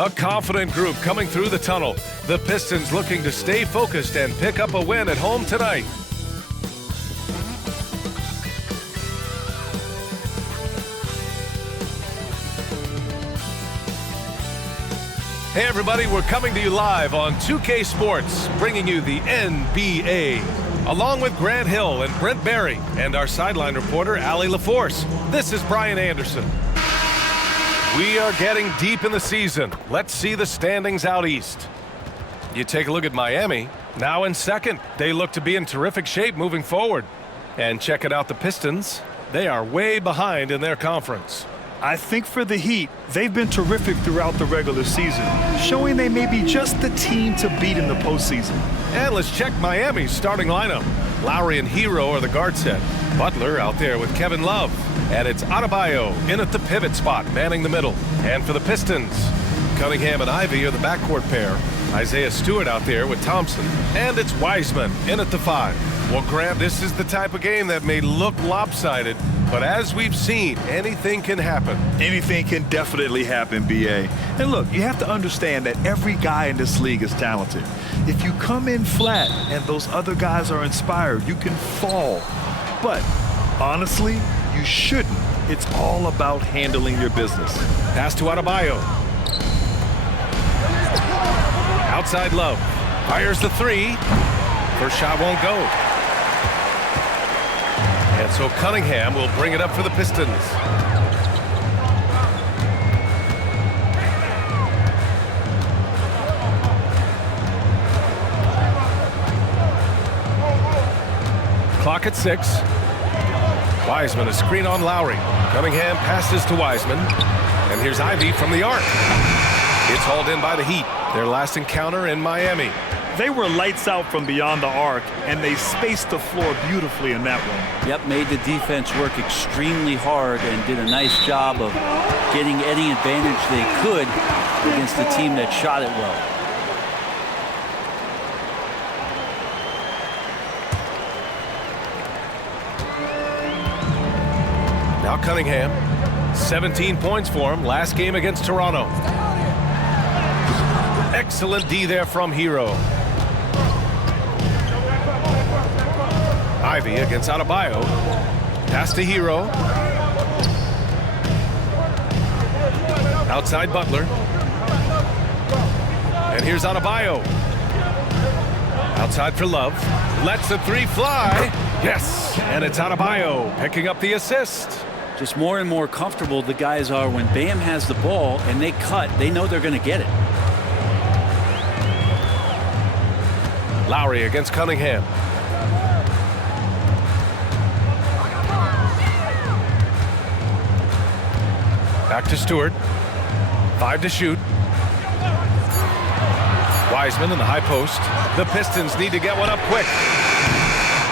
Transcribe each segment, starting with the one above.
A confident group coming through the tunnel. The Pistons looking to stay focused and pick up a win at home tonight. Hey everybody, we're coming to you live on 2K Sports, bringing you the NBA. Along with Grant Hill and Brent Barry and our sideline reporter, Allie LaForce. This is Brian Anderson. We are getting deep in the season. Let's see the standings out east. You take a look at Miami, now in second. They look to be in terrific shape moving forward. And check it out, the Pistons. They are way behind in their conference. I think for the Heat, they've been terrific throughout the regular season, showing they may be just the team to beat in the postseason. And let's check Miami's starting lineup. Lowry and Hero are the guard set. Butler out there with Kevin Love. And it's Adebayo in at the pivot spot, manning the middle. And for the Pistons, Cunningham and Ivy are the backcourt pair. Isaiah Stewart out there with Thompson. And it's Wiseman in at the 5. Well, Grant, this is the type of game that may look lopsided, but as we've seen, anything can happen. Anything can definitely happen, B.A. And look, you have to understand that every guy in this league is talented. If you come in flat and those other guys are inspired, you can fall. But honestly, you shouldn't. It's all about handling your business. Pass to Adebayo. Outside Love. Fires the 3. First shot won't go. And so Cunningham will bring it up for the Pistons. Clock at 6. Wiseman, a screen on Lowry. Cunningham passes to Wiseman. And here's Ivy from the arc. It's hauled in by the Heat. Their last encounter in Miami. They were lights out from beyond the arc, and they spaced the floor beautifully in that one. Yep, made the defense work extremely hard and did a nice job of getting any advantage they could against the team that shot it well. Now Cunningham, 17 points for him, last game against Toronto. Excellent D there from Hero. Ivy against Adebayo. Pass to Hero. Outside Butler. And here's Adebayo. Outside for Love. Lets the 3 fly. Yes! And it's Adebayo picking up the assist. Just more and more comfortable the guys are when Bam has the ball and they cut. They know they're going to get it. Lowry against Cunningham. Back to Stewart. 5 to shoot. Wiseman in the high post. The Pistons need to get one up quick.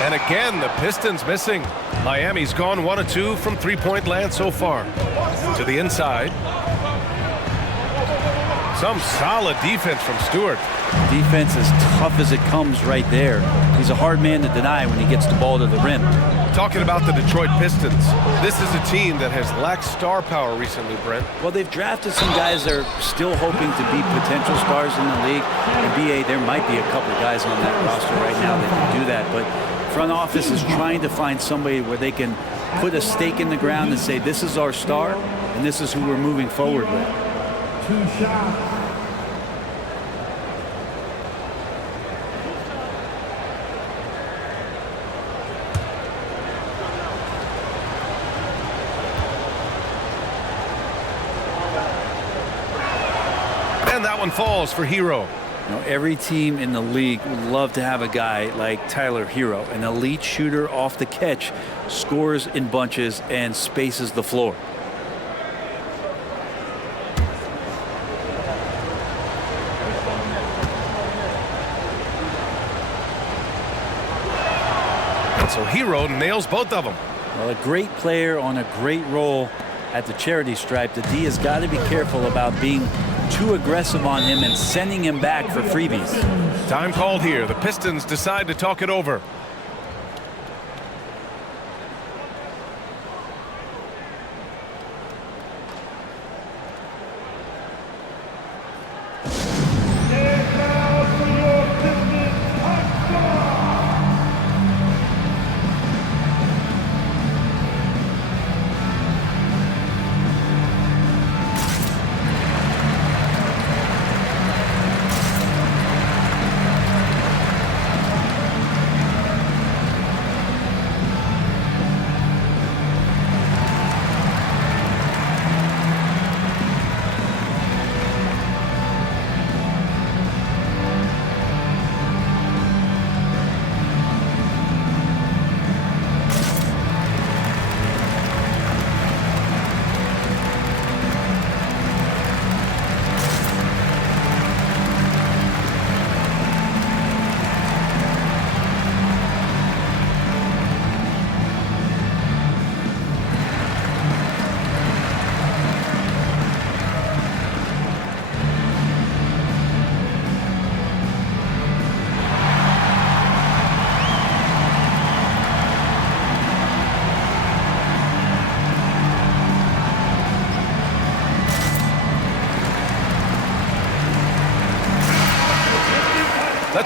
And again, the Pistons missing. Miami's gone 1 of 2 from three-point land so far. To the inside. Some solid defense from Stewart. Defense as tough as it comes right there. He's a hard man to deny when he gets the ball to the rim. Talking about the Detroit Pistons, this is a team that has lacked star power recently, Brent. Well, they've drafted some guys that are still hoping to be potential stars in the league. And BA, there might be a couple guys on that roster right now that can do that. But front office is trying to find somebody where they can put a stake in the ground and say, this is our star, and this is who we're moving forward with. 2 shots. And that one falls for Hero. You know, every team in the league would love to have a guy like Tyler Hero, an elite shooter off the catch, scores in bunches and spaces the floor. And so Hero nails both of them. Well, a great player on a great role at the charity stripe. The D has got to be careful about being too aggressive on him and sending him back for freebies. Time called here. The Pistons decide to talk it over.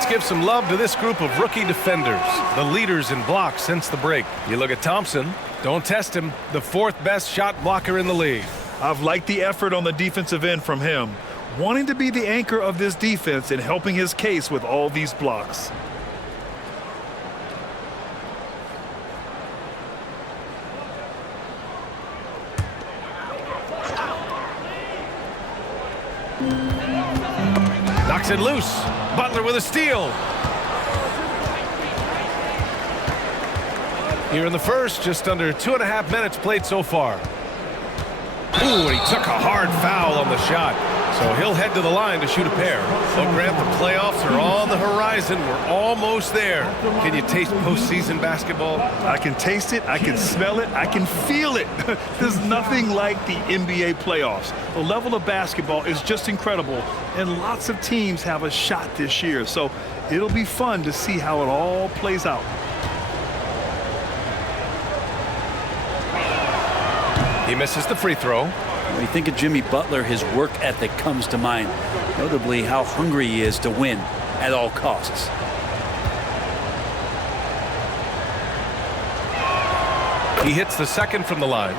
Let's give some love to this group of rookie defenders, the leaders in blocks since the break. You look at Thompson. Don't test him. The 4th best shot blocker in the league. I've liked the effort on the defensive end from him, wanting to be the anchor of this defense and helping his case with all these blocks. Knocks it loose. Butler with a steal. Here in the first, just under 2.5 minutes played so far. Ooh, and he took a hard foul on the shot. So he'll head to the line to shoot a pair. Well, Grant, the playoffs are on the horizon. We're almost there. Can you taste postseason basketball? I can taste it, I can smell it, I can feel it. There's nothing like the NBA playoffs. The level of basketball is just incredible, and lots of teams have a shot this year. So it'll be fun to see how it all plays out. He misses the free throw. When you think of Jimmy Butler, his work ethic comes to mind, notably how hungry he is to win at all costs. He hits the second from the line.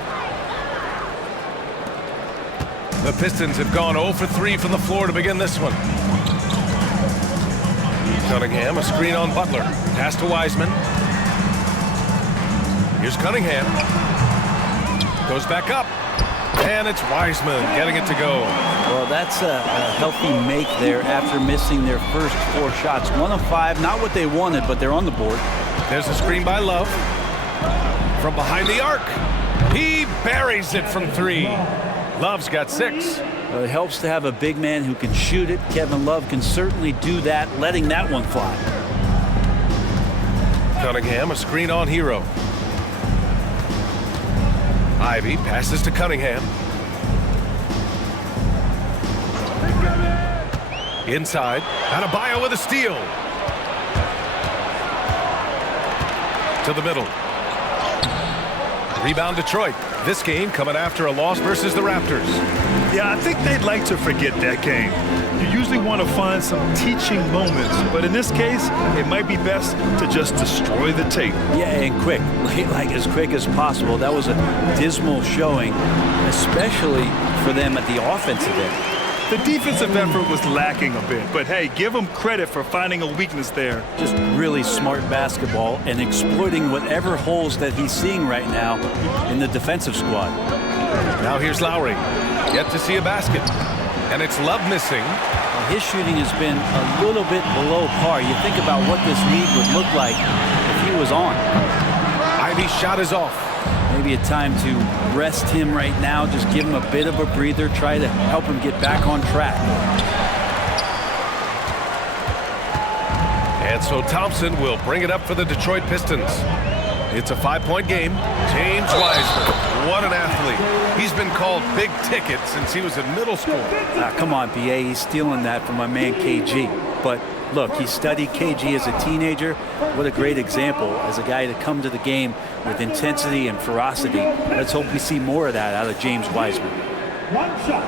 The Pistons have gone 0 for 3 from the floor to begin this one. Cunningham, a screen on Butler. Pass to Wiseman. Here's Cunningham. Goes back up. And it's Wiseman getting it to go. Well, that's a healthy make there after missing their first 4 shots. 1 of 5, not what they wanted, but they're on the board. There's a screen by Love. From behind the arc. He buries it from 3. Love's got 6. Well, it helps to have a big man who can shoot it. Kevin Love can certainly do that, letting that one fly. Cunningham, a screen on Hero. Ivy passes to Cunningham. Inside. Adebayo with a steal. To the middle. Rebound Detroit. This game coming after a loss versus the Raptors. Yeah, I think they'd like to forget that game. You usually want to find some teaching moments, but in this case, it might be best to just destroy the tape. Yeah, and quick, like as quick as possible. That was a dismal showing, especially for them at the offensive end. The defensive effort was lacking a bit, but hey, give them credit for finding a weakness there. Just really smart basketball and exploiting whatever holes that he's seeing right now in the defensive squad. Now here's Lowry. Yet to see a basket. And it's Love missing. His shooting has been a little bit below par. You think about what this league would look like if he was on. Ivy's shot is off. Maybe a time to rest him right now. Just give him a bit of a breather. Try to help him get back on track. And so Thompson will bring it up for the Detroit Pistons. It's a 5-point game. James Wiseman, what an athlete. He's been called big ticket since he was in middle school. Come on, BA, he's stealing that from my man KG. But look, he studied KG as a teenager. What a great example as a guy to come to the game with intensity and ferocity. Let's hope we see more of that out of James Wiseman. 1 shot.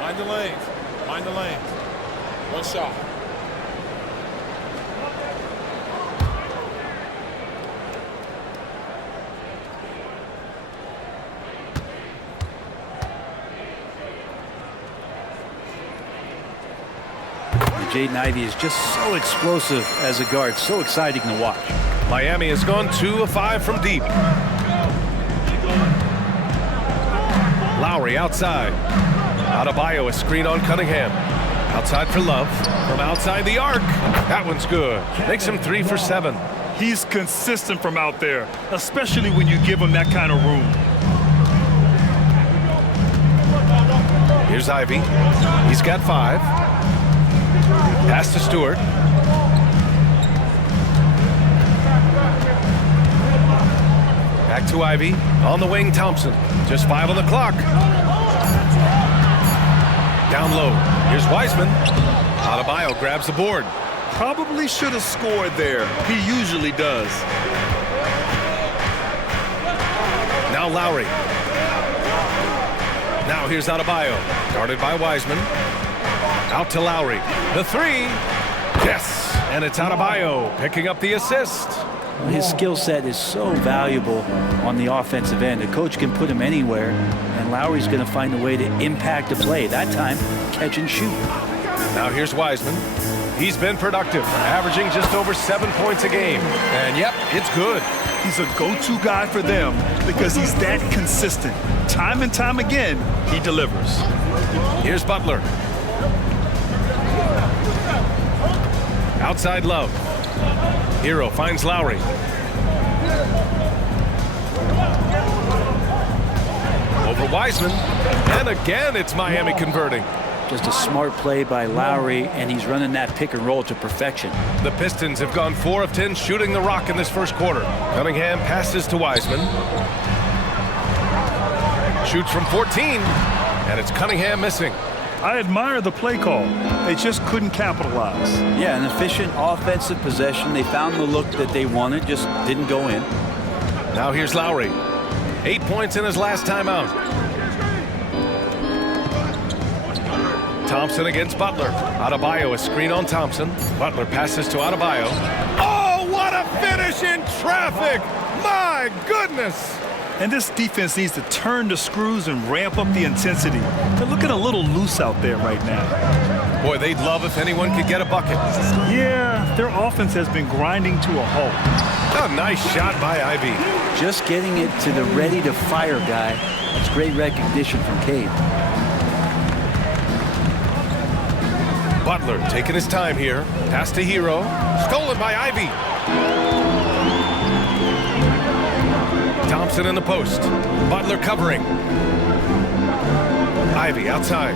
Mind the lanes. Mind the lanes. 1 shot. Jaden Ivey is just so explosive as a guard, so exciting to watch. Miami has gone 2 of 5 from deep. Lowry outside. Adebayo, a screen on Cunningham. Outside for Love. From outside the arc. That one's good. Makes him 3 for 7. He's consistent from out there, especially when you give him that kind of room. Here's Ivy. He's got 5. Pass to Stewart. Back to Ivy. On the wing, Thompson. Just 5 on the clock. Down low. Here's Wiseman. Adebayo grabs the board. Probably should have scored there. He usually does. Now Lowry. Now here's Adebayo, guarded by Wiseman. Out to Lowry. The three. Yes, and it's Adebayo picking up the assist. Well, his skill set is so valuable on the offensive end. A coach can put him anywhere, and Lowry's going to find a way to impact the play. That time, catch and shoot. Now here's Wiseman. He's been productive, averaging just over 7 points a game. And yep, it's good. He's a go-to guy for them because he's that consistent. Time and time again, he delivers. Here's Butler. Outside Love. Hero finds Lowry. Over Wiseman. And again, it's Miami converting. Just a smart play by Lowry, and he's running that pick and roll to perfection. The Pistons have gone 4 of 10 shooting the rock in this first quarter. Cunningham passes to Wiseman. Shoots from 14, and it's Cunningham missing. I admire the play call. They just couldn't capitalize. Yeah, an efficient offensive possession. They found the look that they wanted, just didn't go in. Now here's Lowry. 8 points in his last timeout. Thompson against Butler. Adebayo, a screen on Thompson. Butler passes to Adebayo. Oh, what a finish in traffic! My goodness! And this defense needs to turn the screws and ramp up the intensity. They're looking a little loose out there right now. Boy, they'd love if anyone could get a bucket. Yeah, their offense has been grinding to a halt. A nice shot by Ivy. Just getting it to the ready-to-fire guy. That's great recognition from Cade. Butler taking his time here. Pass to Hero. Stolen by Ivy. Thompson in the post. Butler covering. Ivy outside.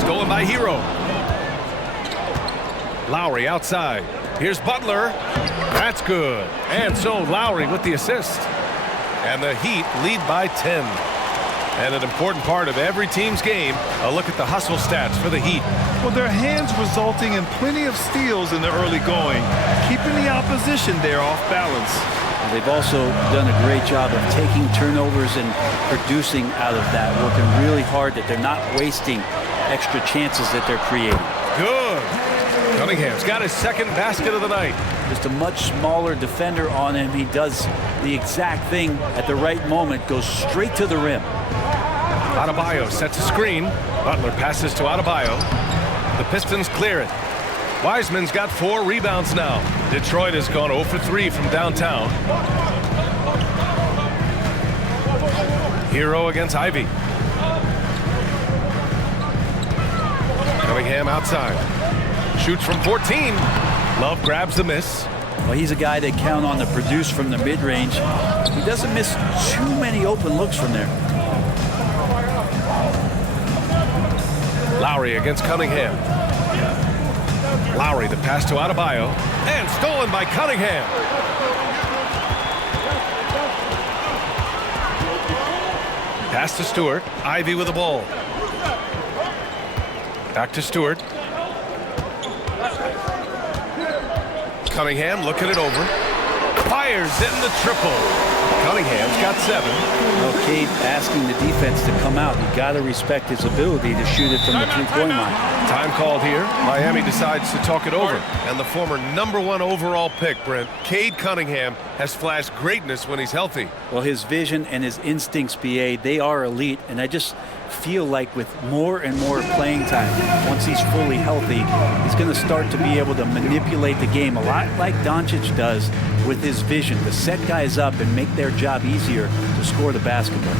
Stolen by Hero. Lowry outside. Here's Butler. That's good. And so Lowry with the assist. And the Heat lead by 10. And an important part of every team's game, a look at the hustle stats for the Heat. Well, their hands resulting in plenty of steals in the early going, keeping the opposition there off balance. They've also done a great job of taking turnovers and producing out of that, working really hard that they're not wasting extra chances that they're creating. Good. Cunningham's got his second basket of the night. Just a much smaller defender on him. He does the exact thing at the right moment, goes straight to the rim. Adebayo sets a screen. Butler passes to Adebayo. The Pistons clear it. Wiseman's got 4 rebounds now. Detroit has gone 0 for 3 from downtown. Hero against Ivy. Cunningham outside. Shoots from 14. Love grabs the miss. Well, he's a guy they count on to produce from the mid-range. He doesn't miss too many open looks from there. Lowry against Cunningham. Lowry, the pass to Adebayo. And stolen by Cunningham. Pass to Stewart. Ivy with the ball. Back to Stewart. Cunningham looking it over. Fires in the triple. Cunningham's got 7. Well, Cade asking the defense to come out. You got to respect his ability to shoot it from the three-point line. Time called here. Miami decides to talk it over. And the former #1 overall pick, Brent, Cade Cunningham, has flashed greatness when he's healthy. Well, his vision and his instincts, BA, they are elite. And I just feel like with more and more playing time, once he's fully healthy, he's going to start to be able to manipulate the game a lot like Doncic does with his vision to set guys up and make their job easier to score the basketball.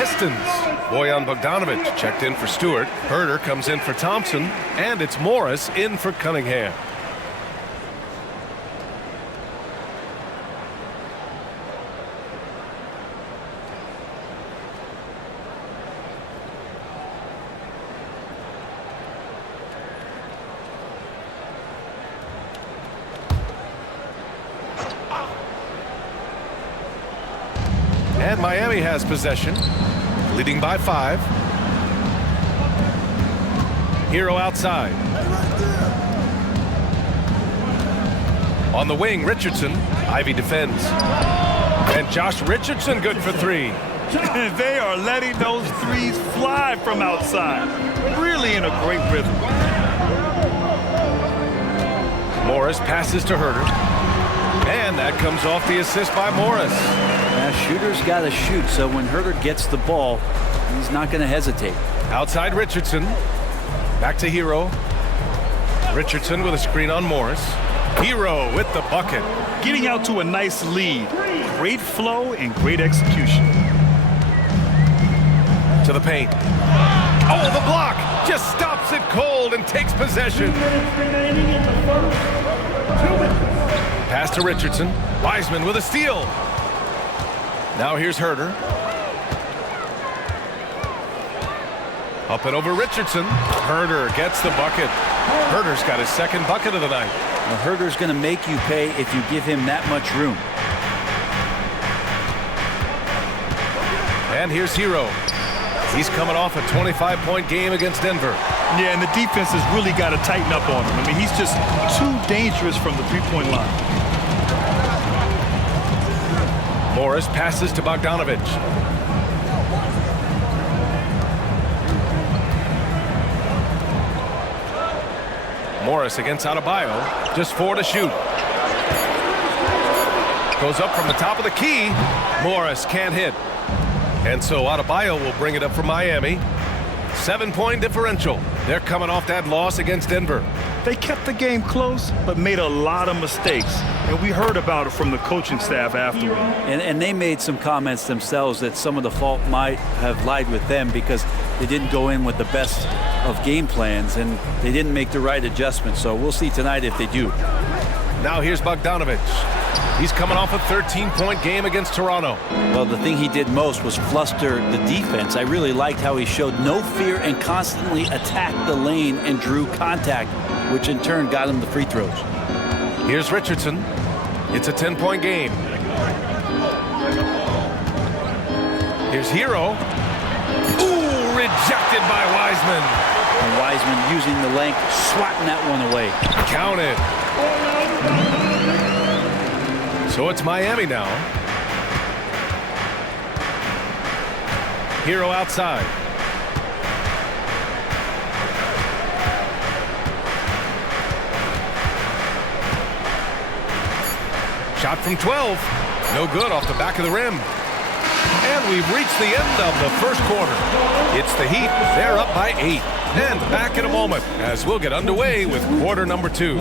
Pistons. Bojan Bogdanovic checked in for Stewart. Herter comes in for Thompson. And it's Morris in for Cunningham. And Miami has possession, leading by 5. Hero outside. On the wing, Richardson. Ivy defends. And Josh Richardson good for 3. They are letting those threes fly from outside. Really in a great rhythm. Morris passes to Herter. And that comes off the assist by Morris. Now, shooter's got to shoot, so when Herter gets the ball, he's not going to hesitate. Outside Richardson. Back to Hero. Richardson with a screen on Morris. Hero with the bucket. Getting out to a nice lead. Great flow and great execution. To the paint. Oh, the block! Just stops it cold and takes possession. Pass to Richardson. Wiseman with a steal. Now here's Herter. Up and over Richardson. Herter gets the bucket. Herter's got his second bucket of the night. Now, Herter's going to make you pay if you give him that much room. And here's Hero. He's coming off a 25-point game against Denver. Yeah, and the defense has really got to tighten up on him. I mean, he's just too dangerous from the three-point line. Morris passes to Bogdanovic. Morris against Adebayo. Just 4 to shoot. Goes up from the top of the key. Morris can't hit. And so Adebayo will bring it up for Miami. 7-point differential. They're coming off that loss against Denver. They kept the game close, but made a lot of mistakes. And we heard about it from the coaching staff afterward. And they made some comments themselves that some of the fault might have lied with them because they didn't go in with the best of game plans and they didn't make the right adjustments. So we'll see tonight if they do. Now here's Bogdanovic. He's coming off a 13-point game against Toronto. Well, the thing he did most was fluster the defense. I really liked how he showed no fear and constantly attacked the lane and drew contact, which in turn got him the free throws. Here's Richardson. It's a 10-point game. Here's Hero. Ooh, rejected by Wiseman. And Wiseman using the length, swatting that one away. Count it. So it's Miami now. Hero outside. Shot from 12. No good off the back of the rim. And we've reached the end of the first quarter. It's the Heat. They're up by 8. And back in a moment as we'll get underway with quarter number 2.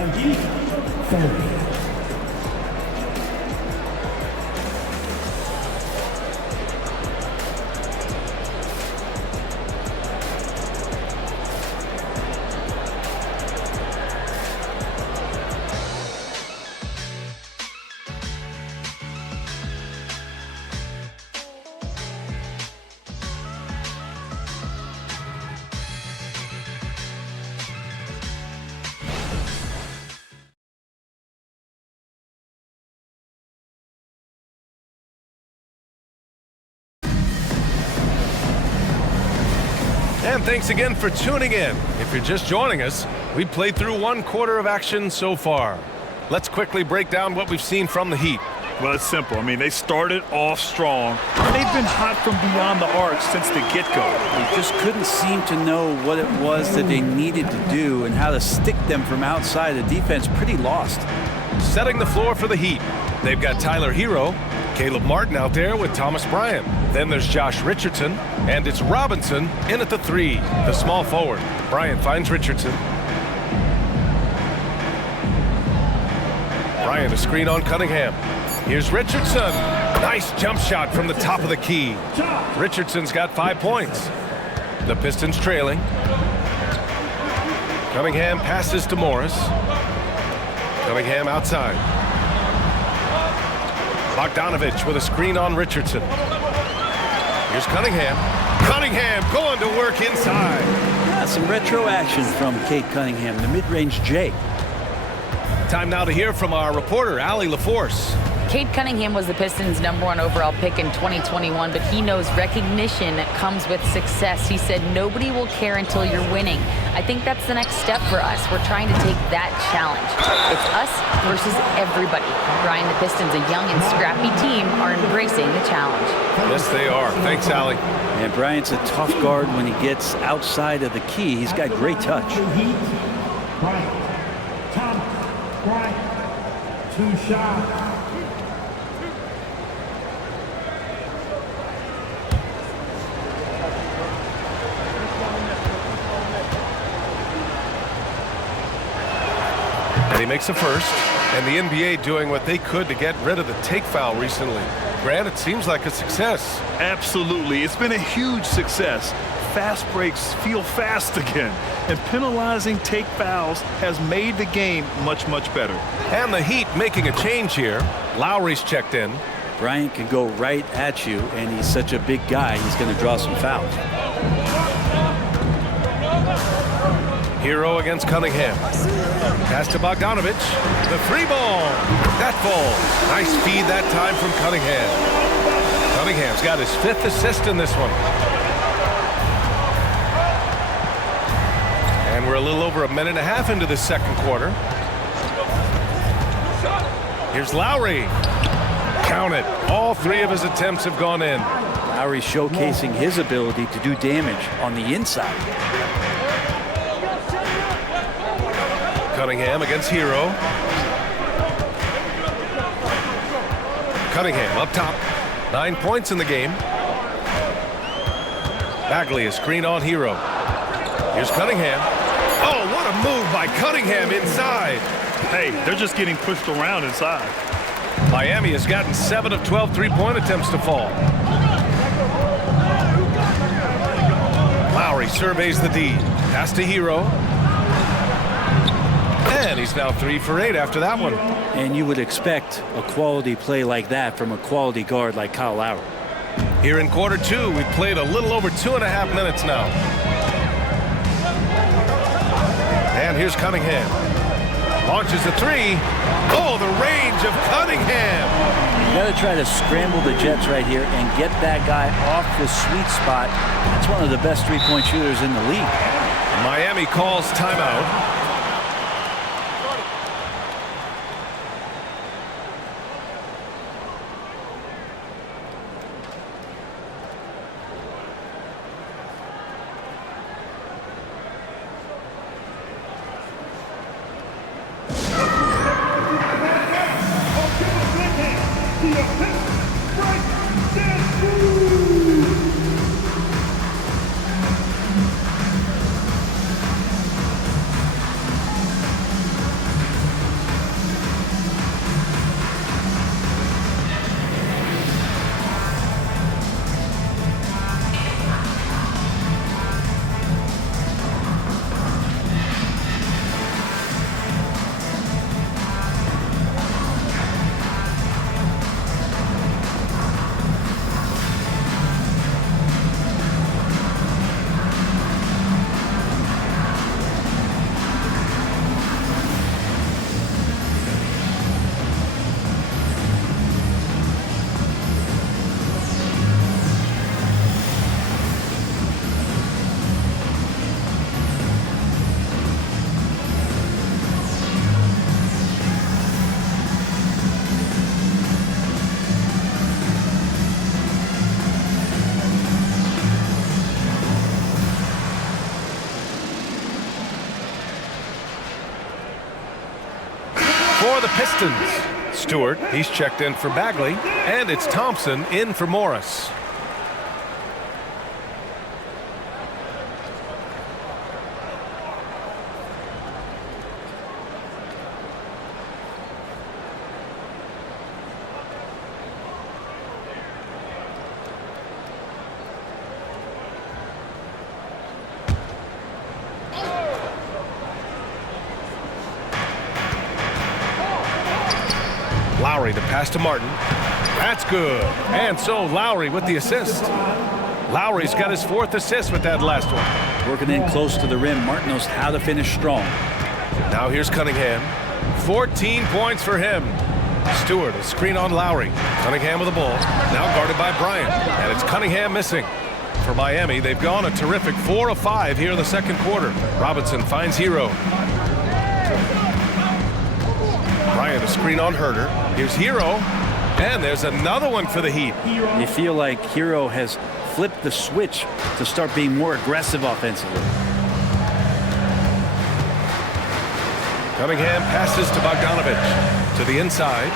And thanks again for tuning in. If you're just joining us, we've played through 1 quarter of action so far. Let's quickly break down what we've seen from the Heat. Well, it's simple. I mean, they started off strong. They've been hot from beyond the arc since the get-go. They just couldn't seem to know what it was that they needed to do and how to stick them from outside. The defense pretty lost. Setting the floor for the Heat. They've got Tyler Hero, Caleb Martin out there with Thomas Bryant. Then there's Josh Richardson, and it's Robinson in at the 3, the small forward. Bryant finds Richardson. Bryant a screen on Cunningham. Here's Richardson. Nice jump shot from the top of the key. Richardson's got 5 points. The Pistons trailing. Cunningham passes to Morris. Cunningham outside. Bogdanovich with a screen on Richardson. Here's Cunningham. Cunningham going to work inside. Yeah, some retro action from Cade Cunningham, the mid-range J. Time now to hear from our reporter, Allie LaForce. Cade Cunningham was the Pistons' #1 overall pick in 2021, but he knows recognition comes with success. He said, nobody will care until you're winning. I think that's the next step for us. We're trying to take that challenge. It's us versus everybody. Brian, the Pistons, a young and scrappy team, are embracing the challenge. Yes, they are. Thanks, Allie. And Bryant's a tough guard when he gets outside of the key. He's got great touch. Heat. Bryant. Tom. Bryant. 2 shots. And he makes a first. And the NBA doing what they could to get rid of the take foul recently. Grant, it seems like a success. Absolutely. It's been a huge success. Fast breaks feel fast again. And penalizing take fouls has made the game much, much better. And the Heat making a change here. Lowry's checked in. Bryant can go right at you, and he's such a big guy, he's going to draw some fouls. Hero against Cunningham. Pass to Bogdanovich. The 3 ball. That falls. Nice feed that time from Cunningham. Cunningham's got his 5th assist in this one. And we're a little over a minute and a half into the second quarter. Here's Lowry. Count it. All 3 of his attempts have gone in. Lowry showcasing his ability to do damage on the inside. Cunningham against Hero. Cunningham up top. 9 points in the game. Bagley, a screen on Hero. Here's Cunningham. Oh, what a move by Cunningham inside. Hey, they're just getting pushed around inside. Miami has gotten 7 of 12 3-point attempts to fall. Lowry surveys the D. Pass to Hero. And he's now 3 for 8 after that one. And you would expect a quality play like that from a quality guard like Kyle Lowry. Here in quarter 2, we've played a little over 2.5 minutes now. And here's Cunningham. Launches a 3. Oh, the range of Cunningham. You got to try to scramble the Jets right here and get that guy off the sweet spot. That's one of the best 3-point shooters in the league. Miami calls timeout. For the Pistons, Stewart, he's checked in for Bagley, and it's Thompson in for Morris. Lowry to pass to Martin. That's good. And so Lowry with the assist. Lowry's got his 4th assist with that last one. Working in close to the rim. Martin knows how to finish strong. Now here's Cunningham. 14 points for him. Stewart, a screen on Lowry. Cunningham with the ball. Now guarded by Bryant. And it's Cunningham missing. For Miami, they've gone a terrific 4 of 5 here in the second quarter. Robinson finds Hero. Bryant, a screen on Herter. Here's Hero. And there's another one for the Heat. You feel like Hero has flipped the switch to start being more aggressive offensively. Cunningham passes to Bogdanovich. To the inside.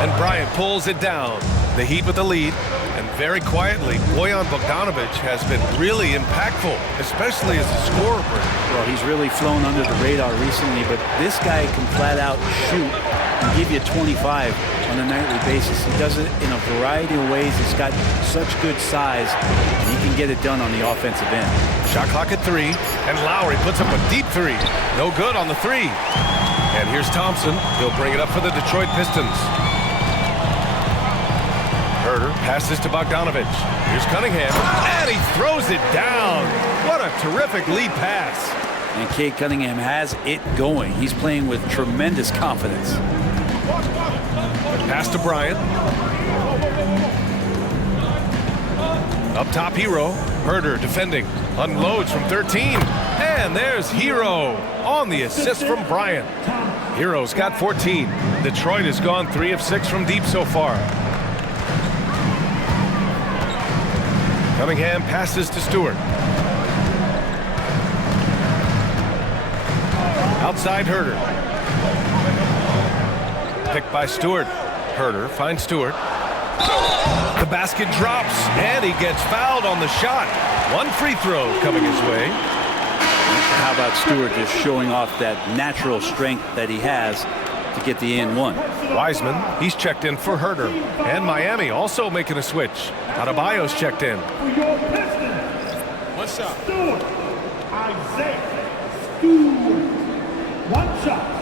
And Bryant pulls it down. The Heat with the lead. And very quietly, Bojan Bogdanovich has been really impactful, especially as a scorer. Well, he's really flown under the radar recently, but this guy can flat out shoot and give you 25 on a nightly basis. He does it in a variety of ways. He's got such good size, and he can get it done on the offensive end. Shot clock at 3, and Lowry puts up a deep 3. No good on the 3. And here's Thompson. He'll bring it up for the Detroit Pistons. Herter passes to Bogdanovich. Here's Cunningham, and he throws it down. What a terrific lead pass. And Cade Cunningham has it going. He's playing with tremendous confidence. Pass to Bryant. Up top, Hero. Herter defending. Unloads from 13. And there's Hero on the assist from Bryant. Hero's got 14. Detroit has gone 3 of 6 from deep so far. Cunningham passes to Stewart. Outside Herter. Picked by Stewart. Herter finds Stewart. The basket drops, and he gets fouled on the shot. 1 free throw coming his way. How about Stewart just showing off that natural strength that he has to get the and one. Wiseman, he's checked in for Herter. And Miami also making a switch. Adebayo's checked in. One shot. Stewart. Isaiah Stewart. 1 shot.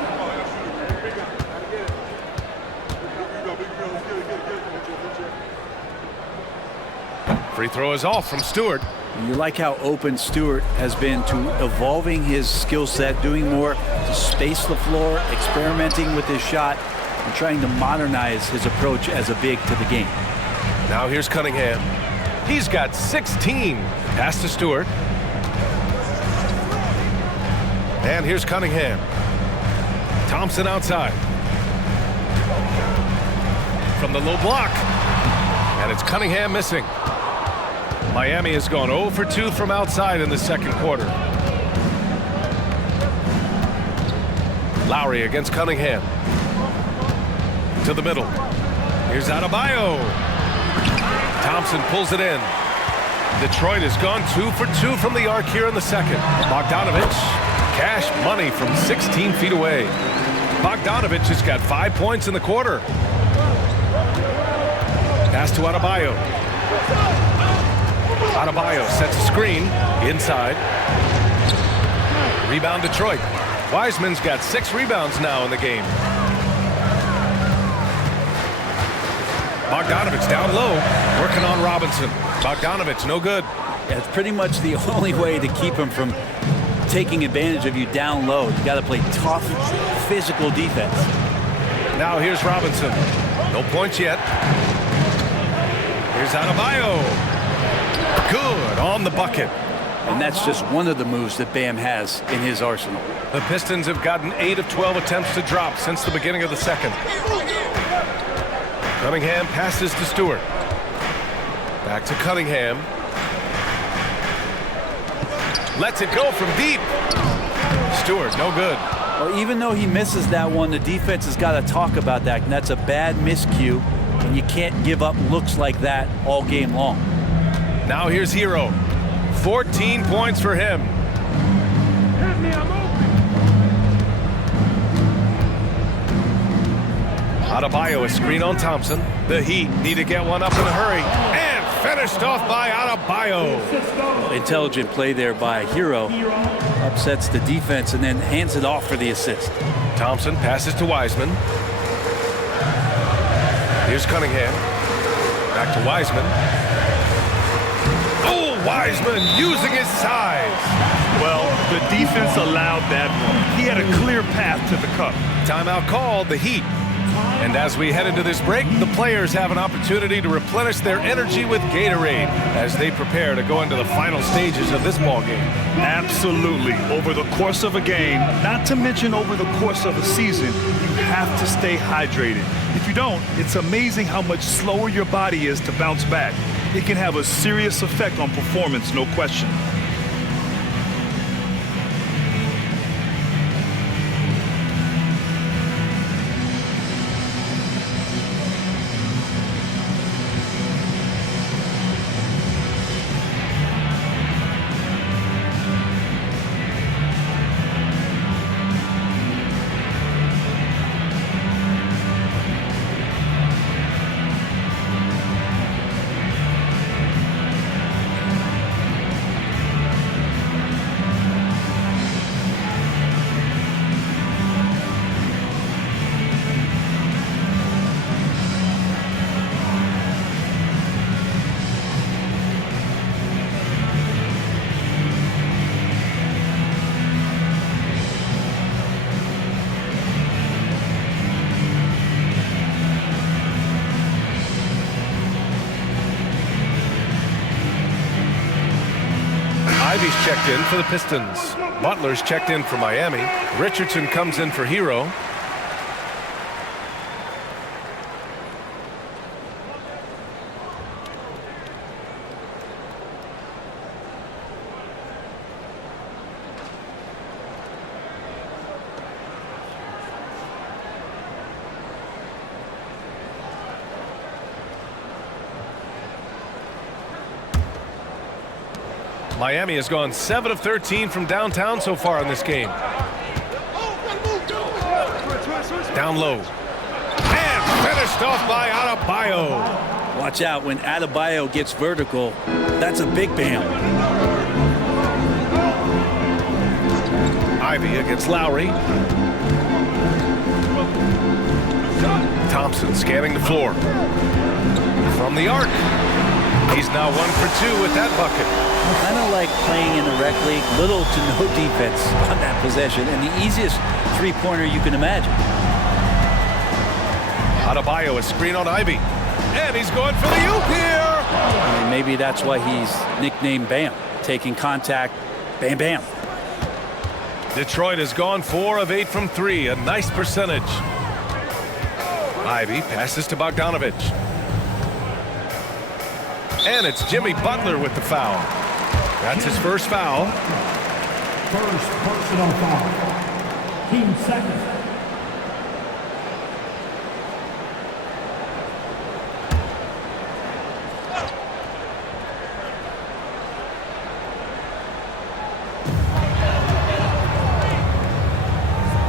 Free throw is off from Stewart. You like how open Stewart has been to evolving his skill set, doing more to space the floor, experimenting with his shot, and trying to modernize his approach as a big to the game. Now here's Cunningham. He's got 16. Pass to Stewart. And here's Cunningham. Thompson outside. From the low block. And it's Cunningham missing. Miami has gone 0 for 2 from outside in the second quarter. Lowry against Cunningham. To the middle. Here's Adebayo. Thompson pulls it in. Detroit has gone 2 for 2 from the arc here in the second. Bogdanovich, cash money from 16 feet away. Bogdanovich has got 5 points in the quarter. Pass to Adebayo. Adebayo sets a screen inside. Rebound Detroit. Wiseman's got 6 rebounds now in the game. Bogdanovich down low, working on Robinson. Bogdanovich no good. Yeah, it's pretty much the only way to keep him from taking advantage of you down low. You got to play tough, physical defense. Now here's Robinson. No points yet. Here's Adebayo. Good on the bucket. And that's just one of the moves that Bam has in his arsenal. The Pistons have gotten 8 of 12 attempts to drop since the beginning of the second. Cunningham passes to Stewart. Back to Cunningham. Lets it go from deep. Stewart, no good. Well, even though he misses that one, the defense has got to talk about that. And that's a bad miscue. And you can't give up looks like that all game long. Now here's Hero. 14 points for him. Adebayo, a screen on Thompson. The Heat need to get one up in a hurry. And finished off by Adebayo. Intelligent play there by Hero. Upsets the defense and then hands it off for the assist. Thompson passes to Wiseman. Here's Cunningham. Back to Wiseman. Oh, Wiseman using his size. Well, the defense allowed that one. He had a clear path to the cup. Timeout called, the Heat. And as we head into this break, the players have an opportunity to replenish their energy with Gatorade as they prepare to go into the final stages of this ball game. Absolutely. Over the course of a game, not to mention over the course of a season, you have to stay hydrated. If you don't, it's amazing how much slower your body is to bounce back. It can have a serious effect on performance, no question. Ivey's checked in for the Pistons. Butler's checked in for Miami. Richardson comes in for Hero. Miami has gone 7 of 13 from downtown so far in this game. Down low. And finished off by Adebayo. Watch out when Adebayo gets vertical. That's a big bam. Ivey against Lowry. Thompson scanning the floor. From the arc. He's now 1 for 2 with that bucket. Kind of like playing in the rec league, little to no defense on that possession, and the easiest three-pointer you can imagine. Adebayo, a screen on Ivey, and he's going for the oop here. And maybe that's why he's nicknamed Bam, taking contact, bam, bam. Detroit has gone 4 of 8 from 3, a nice percentage. Ivey passes to Bogdanovich. And it's Jimmy Butler with the foul. That's his first foul. First personal foul. Team second.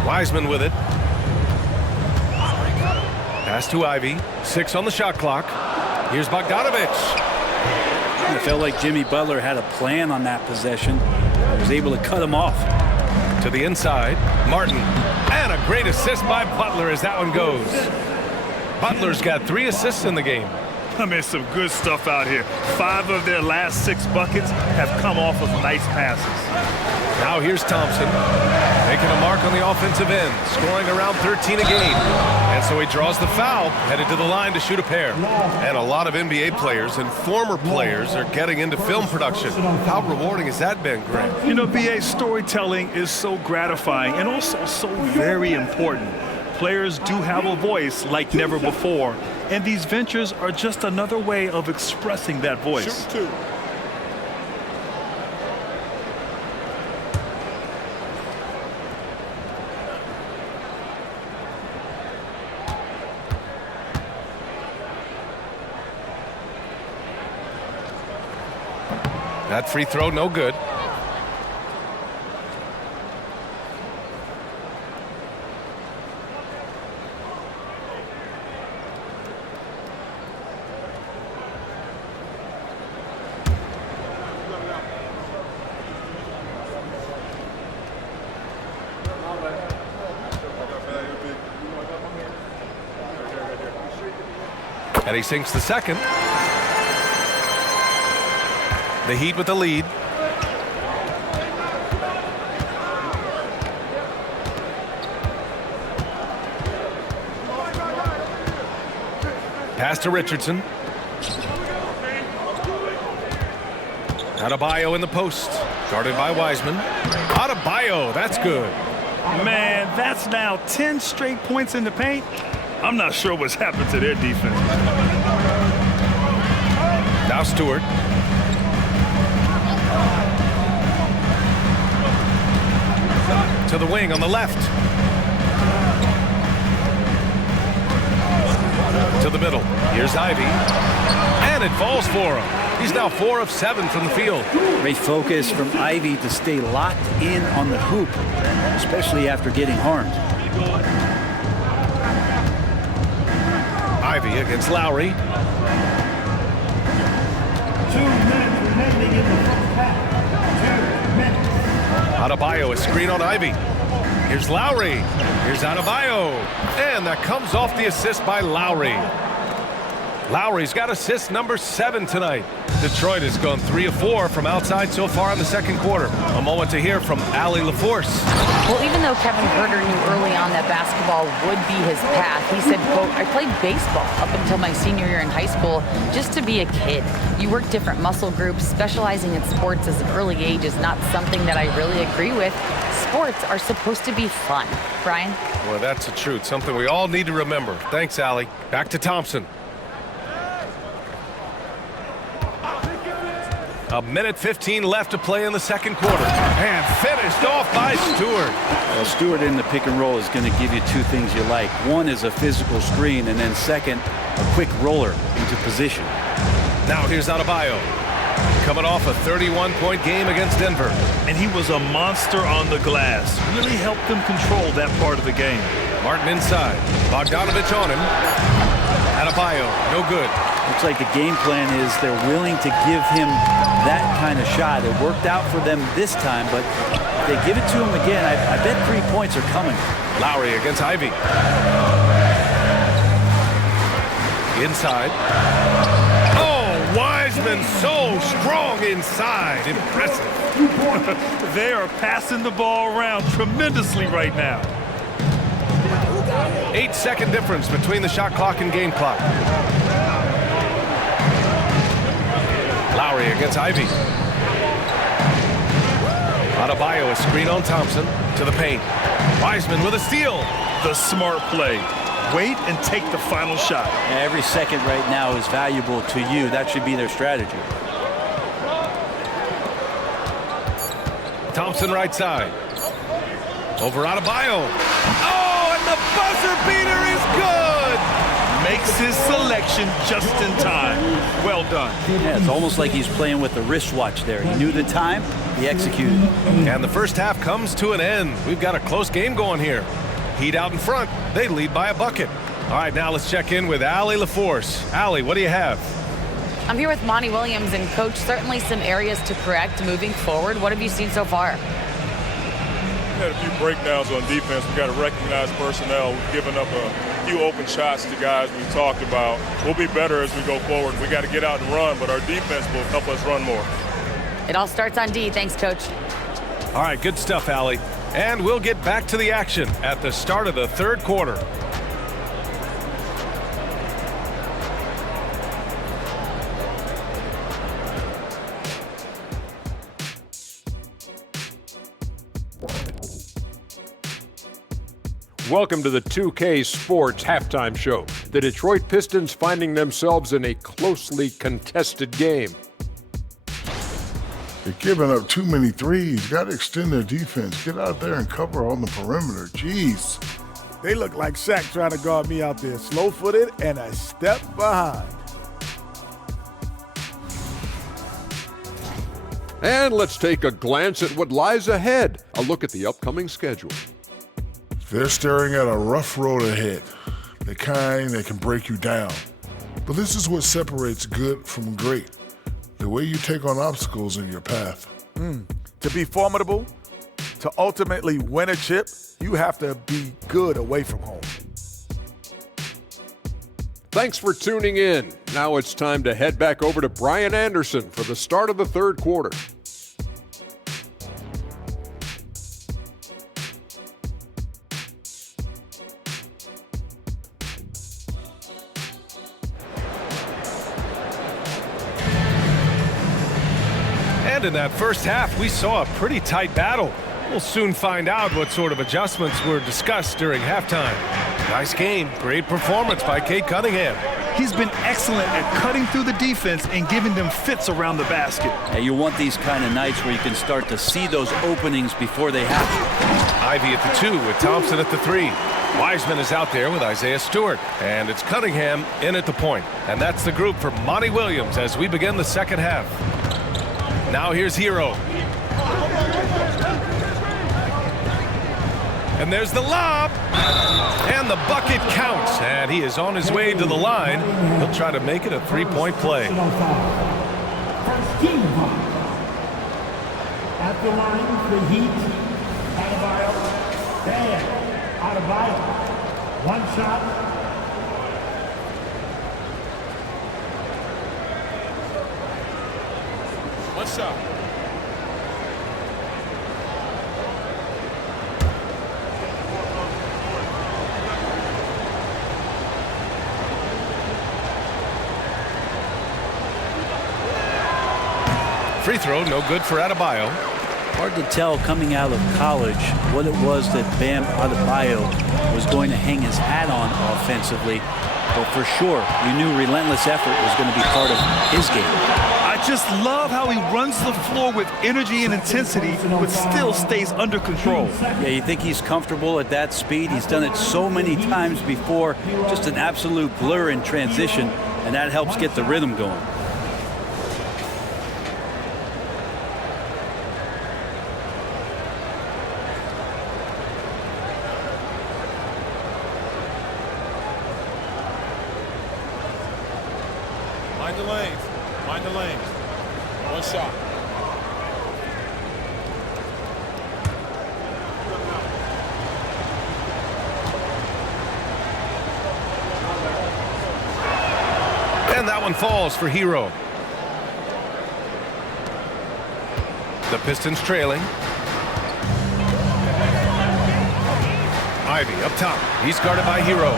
Wiseman with it. Pass to Ivey. 6 on the shot clock. Here's Bogdanovich. It felt like Jimmy Butler had a plan on that possession. He was able to cut him off. To the inside, Martin. And a great assist by Butler as that one goes. Butler's got 3 assists in the game. I mean, some good stuff out here. 5 of their last 6 buckets have come off of nice passes. Now here's Thompson, making a mark on the offensive end, scoring around 13 a game. And so he draws the foul, headed to the line to shoot a pair. And a lot of NBA players and former players are getting into film production. How rewarding has that been, Grant? You know, BA, storytelling is so gratifying and also so very important. Players do have a voice like never before, and these ventures are just another way of expressing that voice. Shoot 2. That free throw, no good. And he sinks the second. The Heat with the lead. Pass to Richardson. Adebayo in the post. Guarded by Wiseman. Adebayo, that's good. Man, that's now 10 straight points in the paint. I'm not sure what's happened to their defense. Now Stewart. To the wing on the left. To the middle. Here's Ivy. And it falls for him. He's now 4 of 7 from the field. Great focus from Ivy to stay locked in on the hoop, especially after getting harmed. Ivy against Lowry. 2 minutes remaining in the first half. 2 minutes. Adebayo, a screen on Ivy. Here's Lowry. Here's Adebayo. And that comes off the assist by Lowry. Lowry's got assist number 7 tonight. Detroit has gone 3 of 4 from outside so far in the second quarter. A moment to hear from Allie LaForce. Well, even though Kevin Herter knew early on that basketball would be his path, he said, quote, I played baseball up until my senior year in high school just to be a kid. You work different muscle groups. Specializing in sports as an early age is not something that I really agree with. Sports are supposed to be fun. Brian? Well, that's the truth. Something we all need to remember. Thanks, Allie. Back to Thompson. A minute 15 left to play in the second quarter. And finished off by Stewart. Well, Stewart in the pick and roll is going to give you 2 things you like. One is a physical screen, and then second, a quick roller into position. Now here's Adebayo. Coming off a 31-point game against Denver. And he was a monster on the glass. Really helped them control that part of the game. Martin inside. Bogdanovich on him. Adebayo, no good. Looks like the game plan is they're willing to give him that kind of shot. It worked out for them this time, but if they give it to him again, I bet 3 points are coming. Lowry against Ivy. Inside. Oh, Wiseman so strong inside. Impressive. They are passing the ball around tremendously right now. 8-second difference between the shot clock and game clock. Lowry against Ivy. Adebayo, a screen on Thompson to the paint. Wiseman with a steal. The smart play. Wait and take the final shot. Yeah, every second right now is valuable to you. That should be their strategy. Thompson right side. Over Adebayo. Oh, and the buzzer beater is good. Makes his selection just in time. Well done. Yeah, it's almost like he's playing with the wristwatch there. He knew the time, he executed. And the first half comes to an end. We've got a close game going here. Heat out in front. They lead by a bucket. All right, now let's check in with Allie LaForce. Allie, what do you have? I'm here with Monty Williams, and Coach, certainly some areas to correct moving forward. What have you seen so far? We had a few breakdowns on defense. We got to recognize personnel. We've given up a few open shots to guys we talked about. We'll be better as we go forward. We got to get out and run, but our defense will help us run more. It all starts on D. Thanks, Coach. All right, good stuff, Allie. And we'll get back to the action at the start of the third quarter. Welcome to the 2K Sports Halftime Show. The Detroit Pistons finding themselves in a closely contested game. They're giving up too many threes. Got to extend their defense. Get out there and cover on the perimeter. Jeez. They look like Shaq trying to guard me out there. Slow-footed and a step behind. And let's take a glance at what lies ahead. A look at the upcoming schedule. They're staring at a rough road ahead. The kind that can break you down. But this is what separates good from great. The way you take on obstacles in your path. To be formidable, to ultimately win a chip, you have to be good away from home. Thanks for tuning in. Now it's time to head back over to Brian Anderson for the start of the third quarter. And in that first half, we saw a pretty tight battle. We'll soon find out what sort of adjustments were discussed during halftime. Nice game. Great performance by Cade Cunningham. He's been excellent at cutting through the defense and giving them fits around the basket. Yeah, you want these kind of nights where you can start to see those openings before they happen. Ivy at the 2 with Thompson at the 3. Wiseman is out there with Isaiah Stewart. And it's Cunningham in at the point. And that's the group for Monty Williams as we begin the second half. Now here's Hero. And there's the lob. And the bucket counts. And he is on his way to the line. He'll try to make it a three-point play. First team foul. At the line for the Heat, Adebayo. One shot. One shot. Free throw, no good for Adebayo. Hard to tell coming out of college what it was that Bam Adebayo was going to hang his hat on offensively. But for sure, you knew relentless effort was going to be part of his game. I just love how he runs the floor with energy and intensity, but still stays under control. Yeah, you think he's comfortable at that speed. He's done it so many times before. Just an absolute blur in transition, and that helps get the rhythm going. Mind the lanes. Mind the lanes. One shot. And that one falls for Hero. The Pistons trailing. Ivy up top. He's guarded by Hero.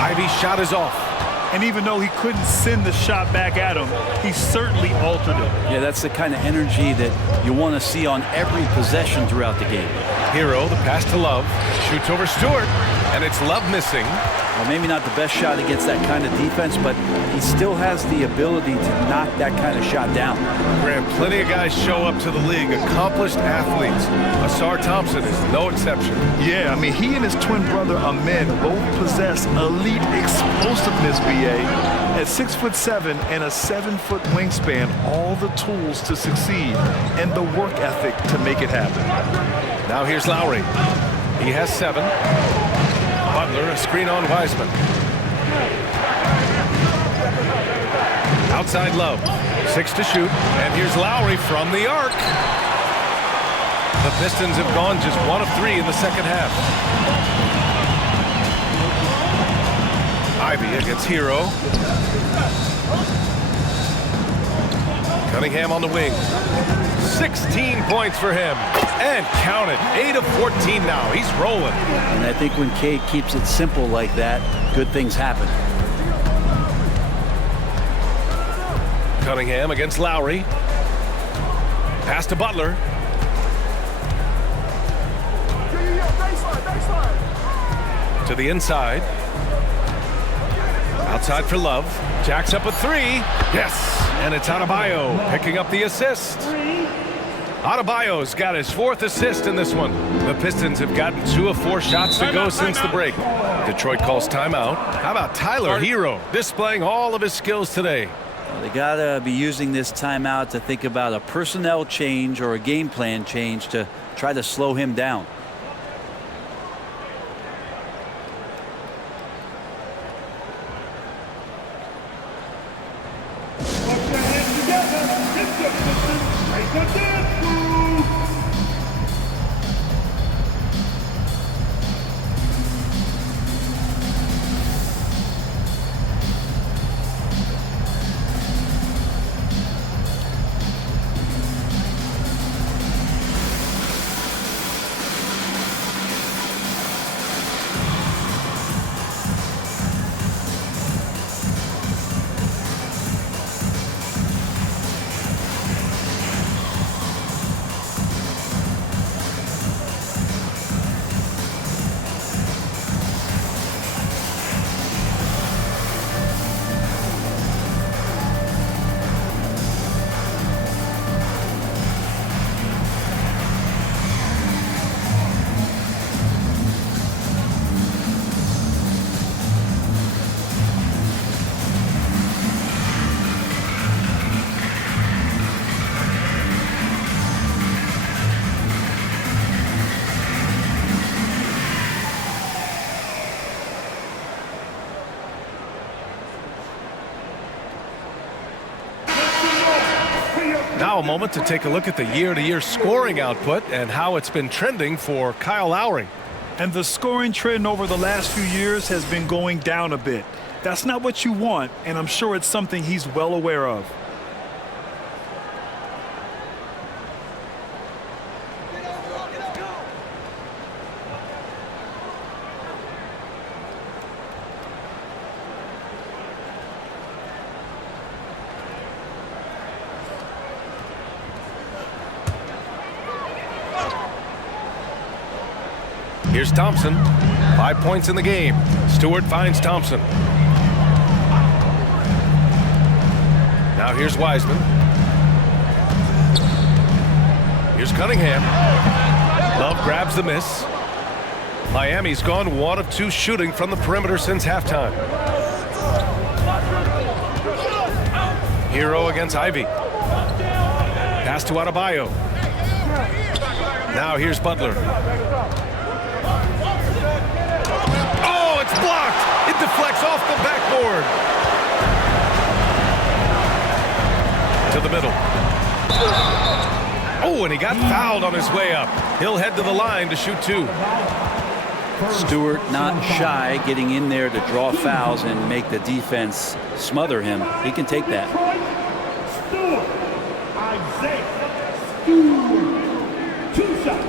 Ivy's shot is off. And even though he couldn't send the shot back at him, he certainly altered it. Yeah, that's the kind of energy that you want to see on every possession throughout the game. Hero, the pass to Love. Shoots over Stewart. And it's Love missing. Well, maybe not the best shot against that kind of defense, but he still has the ability to knock that kind of shot down. Graham, plenty of guys show up to the league, accomplished athletes. Asar Thompson is no exception. Yeah, I mean, he and his twin brother Ahmed both possess elite explosiveness, BA. At 6'7" and a 7-foot wingspan, all the tools to succeed and the work ethic to make it happen. Now here's Lowry. He has 7. Butler, a screen on Wiseman. Outside Love. 6 to shoot. And here's Lowry from the arc. The Pistons have gone just 1 of 3 in the second half. Ivy against Hero. Cunningham on the wing. 16 points for him. And count it. 8 of 14 now. He's rolling. And I think when Cade keeps it simple like that, good things happen. Cunningham against Lowry. Pass to Butler. To the inside. Outside for Love. Jacks up a 3. Yes. And it's Adebayo picking up the assist. Adebayo's got his 4th assist in this one. The Pistons have gotten 2 of 4 shots to go since the break. Detroit calls timeout. How about Tyler Hero displaying all of his skills today? They got to be using this timeout to think about a personnel change or a game plan change to try to slow him down. Now a moment to take a look at the year-to-year scoring output and how it's been trending for Kyle Lowry. And the scoring trend over the last few years has been going down a bit. That's not what you want, and I'm sure it's something he's well aware of. Here's Thompson. 5 points in the game. Stewart finds Thompson. Now here's Wiseman. Here's Cunningham. Love grabs the miss. Miami's gone 1 of 2 shooting from the perimeter since halftime. Hero against Ivy. Pass to Adebayo. Now here's Butler. It's blocked. It deflects off the backboard. To the middle. Oh, and he got fouled on his way up. He'll head to the line to shoot 2. Stewart not shy, getting in there to draw fouls and make the defense smother him. He can take that. Stewart, Isaiah, Stewart, 2 shots.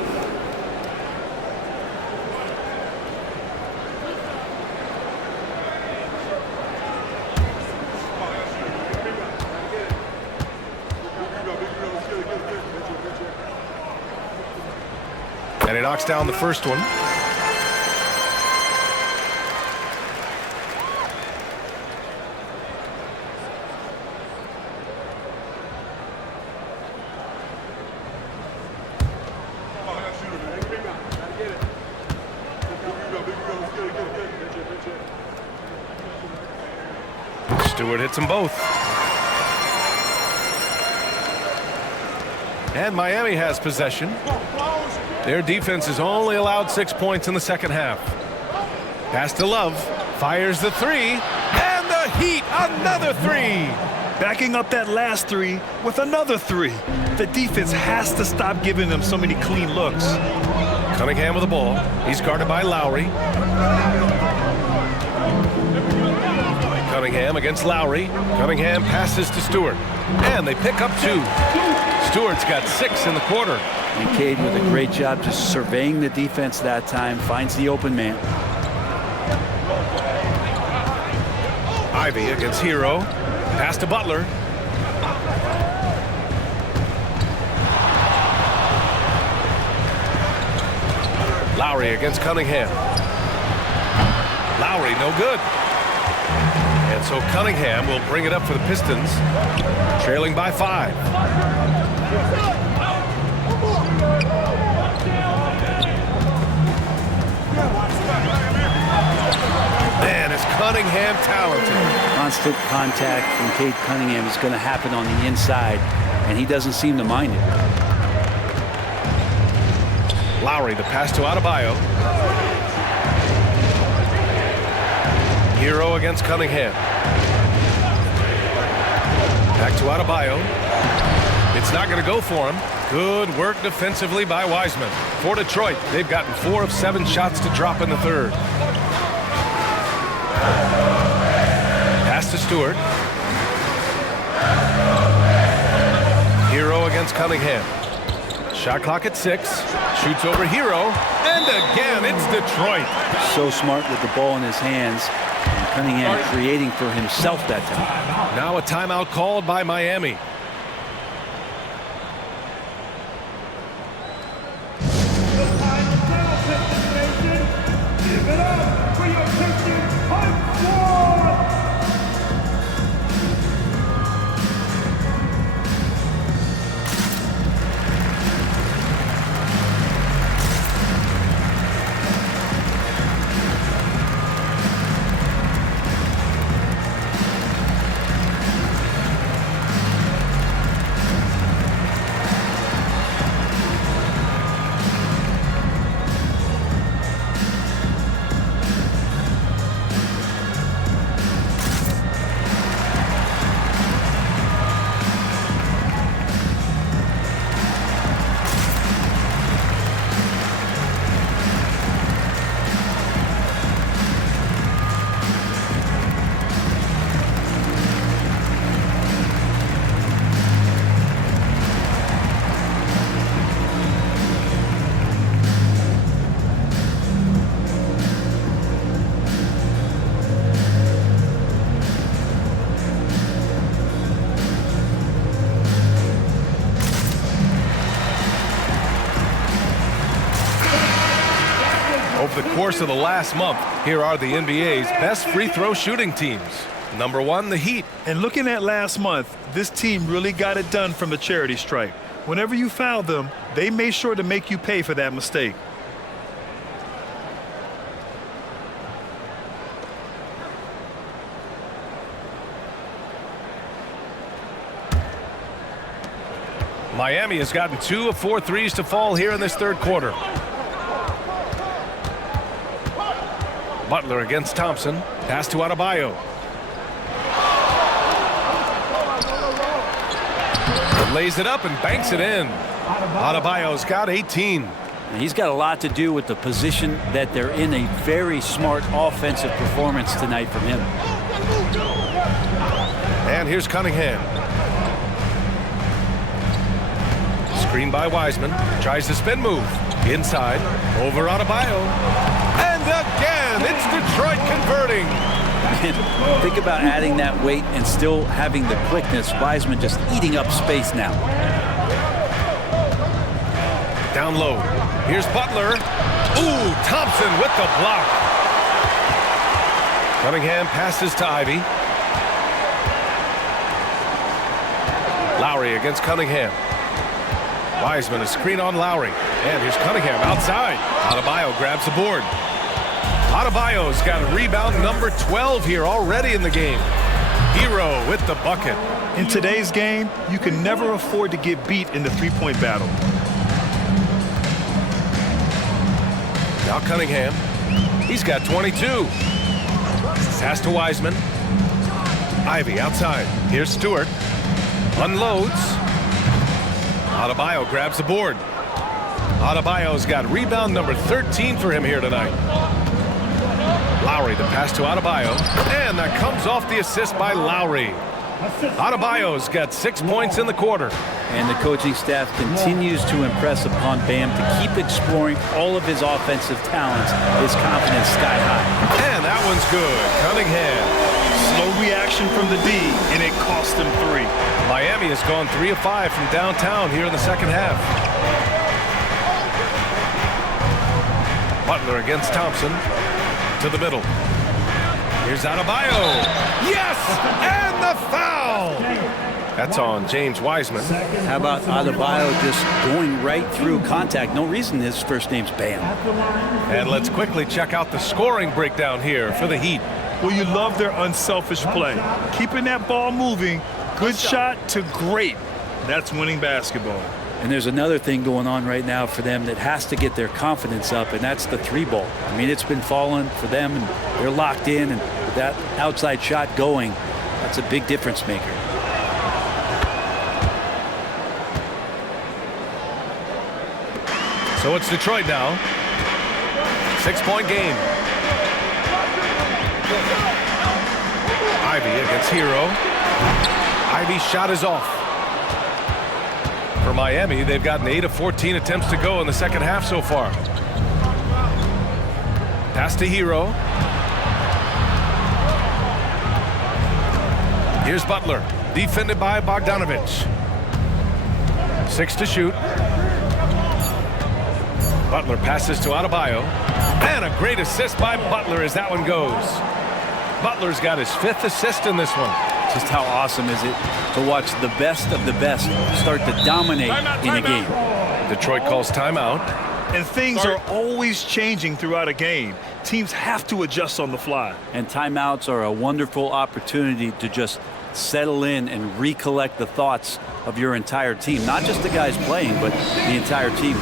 And he knocks down the first one. Stewart hits them both. And Miami has possession. Their defense has only allowed 6 points in the second half. Pass to Love. Fires the 3. And the Heat, another 3. Backing up that last 3 with another 3. The defense has to stop giving them so many clean looks. Cunningham with the ball. He's guarded by Lowry. Cunningham against Lowry. Cunningham passes to Stewart. And they pick up 2. Stewart's got 6 in the quarter. And Cade with a great job just surveying the defense that time. Finds the open man. Ivy against Hero. Pass to Butler. Lowry against Cunningham. Lowry no good. And so Cunningham will bring it up for the Pistons, trailing by 5. Man, is Cunningham talented. Constant contact from Cade Cunningham is going to happen on the inside, and he doesn't seem to mind it. Lowry, the pass to Adebayo. Hero against Cunningham. Back to Adebayo. It's not going to go for him. Good work defensively by Wiseman. For Detroit, they've gotten 4 of 7 shots to drop in the third. Pass to Stewart. Hero against Cunningham. Shot clock at 6. Shoots over Hero. And again, it's Detroit. So smart with the ball in his hands. And Cunningham creating for himself that time. Now a timeout called by Miami. Give it up for your Pistons Hype Squad! Over the course of the last month, here are the NBA's best free throw shooting teams. Number 1, the Heat. And looking at last month, this team really got it done from the charity stripe. Whenever you foul them, they made sure to make you pay for that mistake. Miami has gotten 2 of 4 threes to fall here in this third quarter. Butler against Thompson. Pass to Adebayo. Lays it up and banks it in. Adebayo's got 18. He's got a lot to do with the position that they're in. A very smart offensive performance tonight from him. And here's Cunningham. Screen by Wiseman. Tries the spin move. Inside. Over Adebayo. And again, it's Detroit converting. Think about adding that weight and still having the quickness. Wiseman just eating up space now. Down low. Here's Butler. Ooh, Thompson with the block. Cunningham passes to Ivy. Lowry against Cunningham. Wiseman a screen on Lowry. And here's Cunningham outside. Adebayo grabs the board. Adebayo's got a rebound number 12 here already in the game. Hero with the bucket. In today's game, you can never afford to get beat in the three-point battle. Now Cunningham. He's got 22. Pass to Wiseman. Ivy outside. Here's Stewart. Unloads. Adebayo grabs the board. Adebayo's got rebound number 13 for him here tonight. Lowry, the pass to Adebayo. And that comes off the assist by Lowry. Adebayo's got 6 points in the quarter. And the coaching staff continues to impress upon Bam to keep exploring all of his offensive talents. His confidence sky high. And that one's good. Cunningham. Slow reaction from the D, and it cost him 3. Miami has gone 3 of 5 from downtown here in the second half. Butler against Thompson. To the middle. Here's Adebayo. Yes! And the foul! That's on James Wiseman. How about Adebayo just going right through contact? No reason his first name's Bam. And let's quickly check out the scoring breakdown here for the Heat. Well, you love their unselfish play. Keeping that ball moving, good shot to great. That's winning basketball. And there's another thing going on right now for them that has to get their confidence up, and that's the 3-ball. I mean, it's been falling for them, and they're locked in, and with that outside shot going, that's a big difference maker. So it's Detroit now. 6-point game. Ivy against Hero. Ivy's shot is off. For Miami, they've gotten 8 of 14 attempts to go in the second half so far. Pass to Hero. Here's Butler, defended by Bogdanovich. 6 to shoot. Butler passes to Adebayo. And a great assist by Butler as that one goes. Butler's got his 5th assist in this one. Just how awesome is it to watch the best of the best start to dominate in a game. Detroit calls timeout. And things are always changing throughout a game. Teams have to adjust on the fly. And timeouts are a wonderful opportunity to just settle in and recollect the thoughts of your entire team. Not just the guys playing, but the entire team.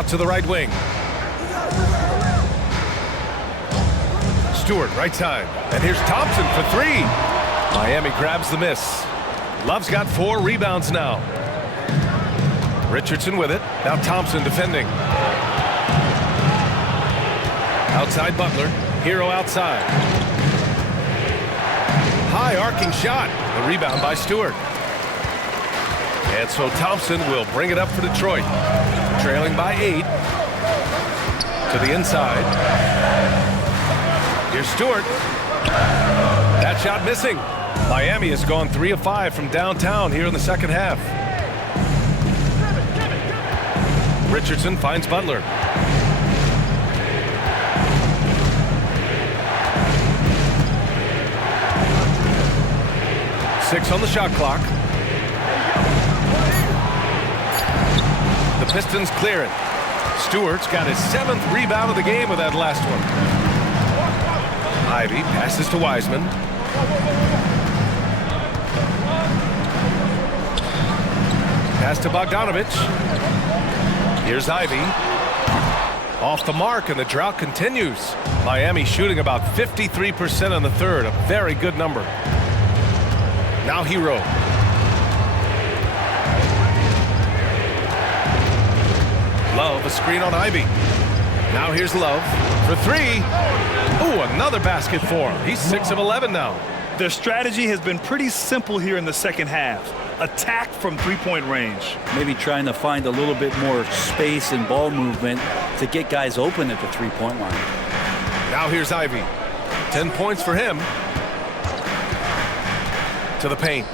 Out to the right wing. Stewart, right side. And here's Thompson for three. Miami grabs the miss. Love's got 4 rebounds now. Richardson with it. Now Thompson defending. Outside Butler. Hero outside. High arcing shot. The rebound by Stewart. And so Thompson will bring it up for Detroit. Trailing by 8. To the inside. Here's Stewart. That shot missing. Miami has gone 3 of 5 from downtown here in the second half. Richardson finds Butler. Six on the shot clock. The Pistons clear it. Stewart's got his 7th rebound of the game with that last one. Ivy passes to Wiseman. Pass to Bogdanovich. Here's Ivy. Off the mark, and the drought continues. Miami shooting about 53% in the third, a very good number. Now Hero. Love, a screen on Ivy. Now here's Love for 3. Ooh, another basket for him. He's 6 of 11 now. Their strategy has been pretty simple here in the second half. Attack from three-point range. Maybe trying to find a little bit more space and ball movement to get guys open at the three-point line. Now here's Ivy. 10 points for him. To the paint.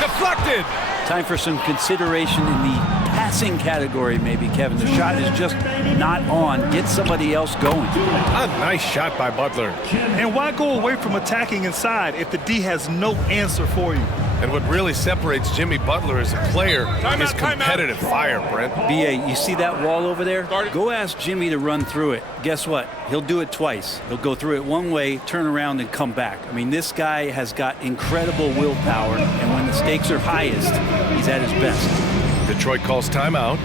Deflected! Time for some consideration in the passing category, maybe, Kevin. The shot is just not on. Get somebody else going. A nice shot by Butler. And why go away from attacking inside if the D has no answer for you? And what really separates Jimmy Butler as a player is competitive fire, Brent. B.A., you see that wall over there? Go ask Jimmy to run through it. Guess what? He'll do it twice. He'll go through it one way, turn around, and come back. I mean, this guy has got incredible willpower, and when the stakes are highest, he's at his best. Detroit calls timeout.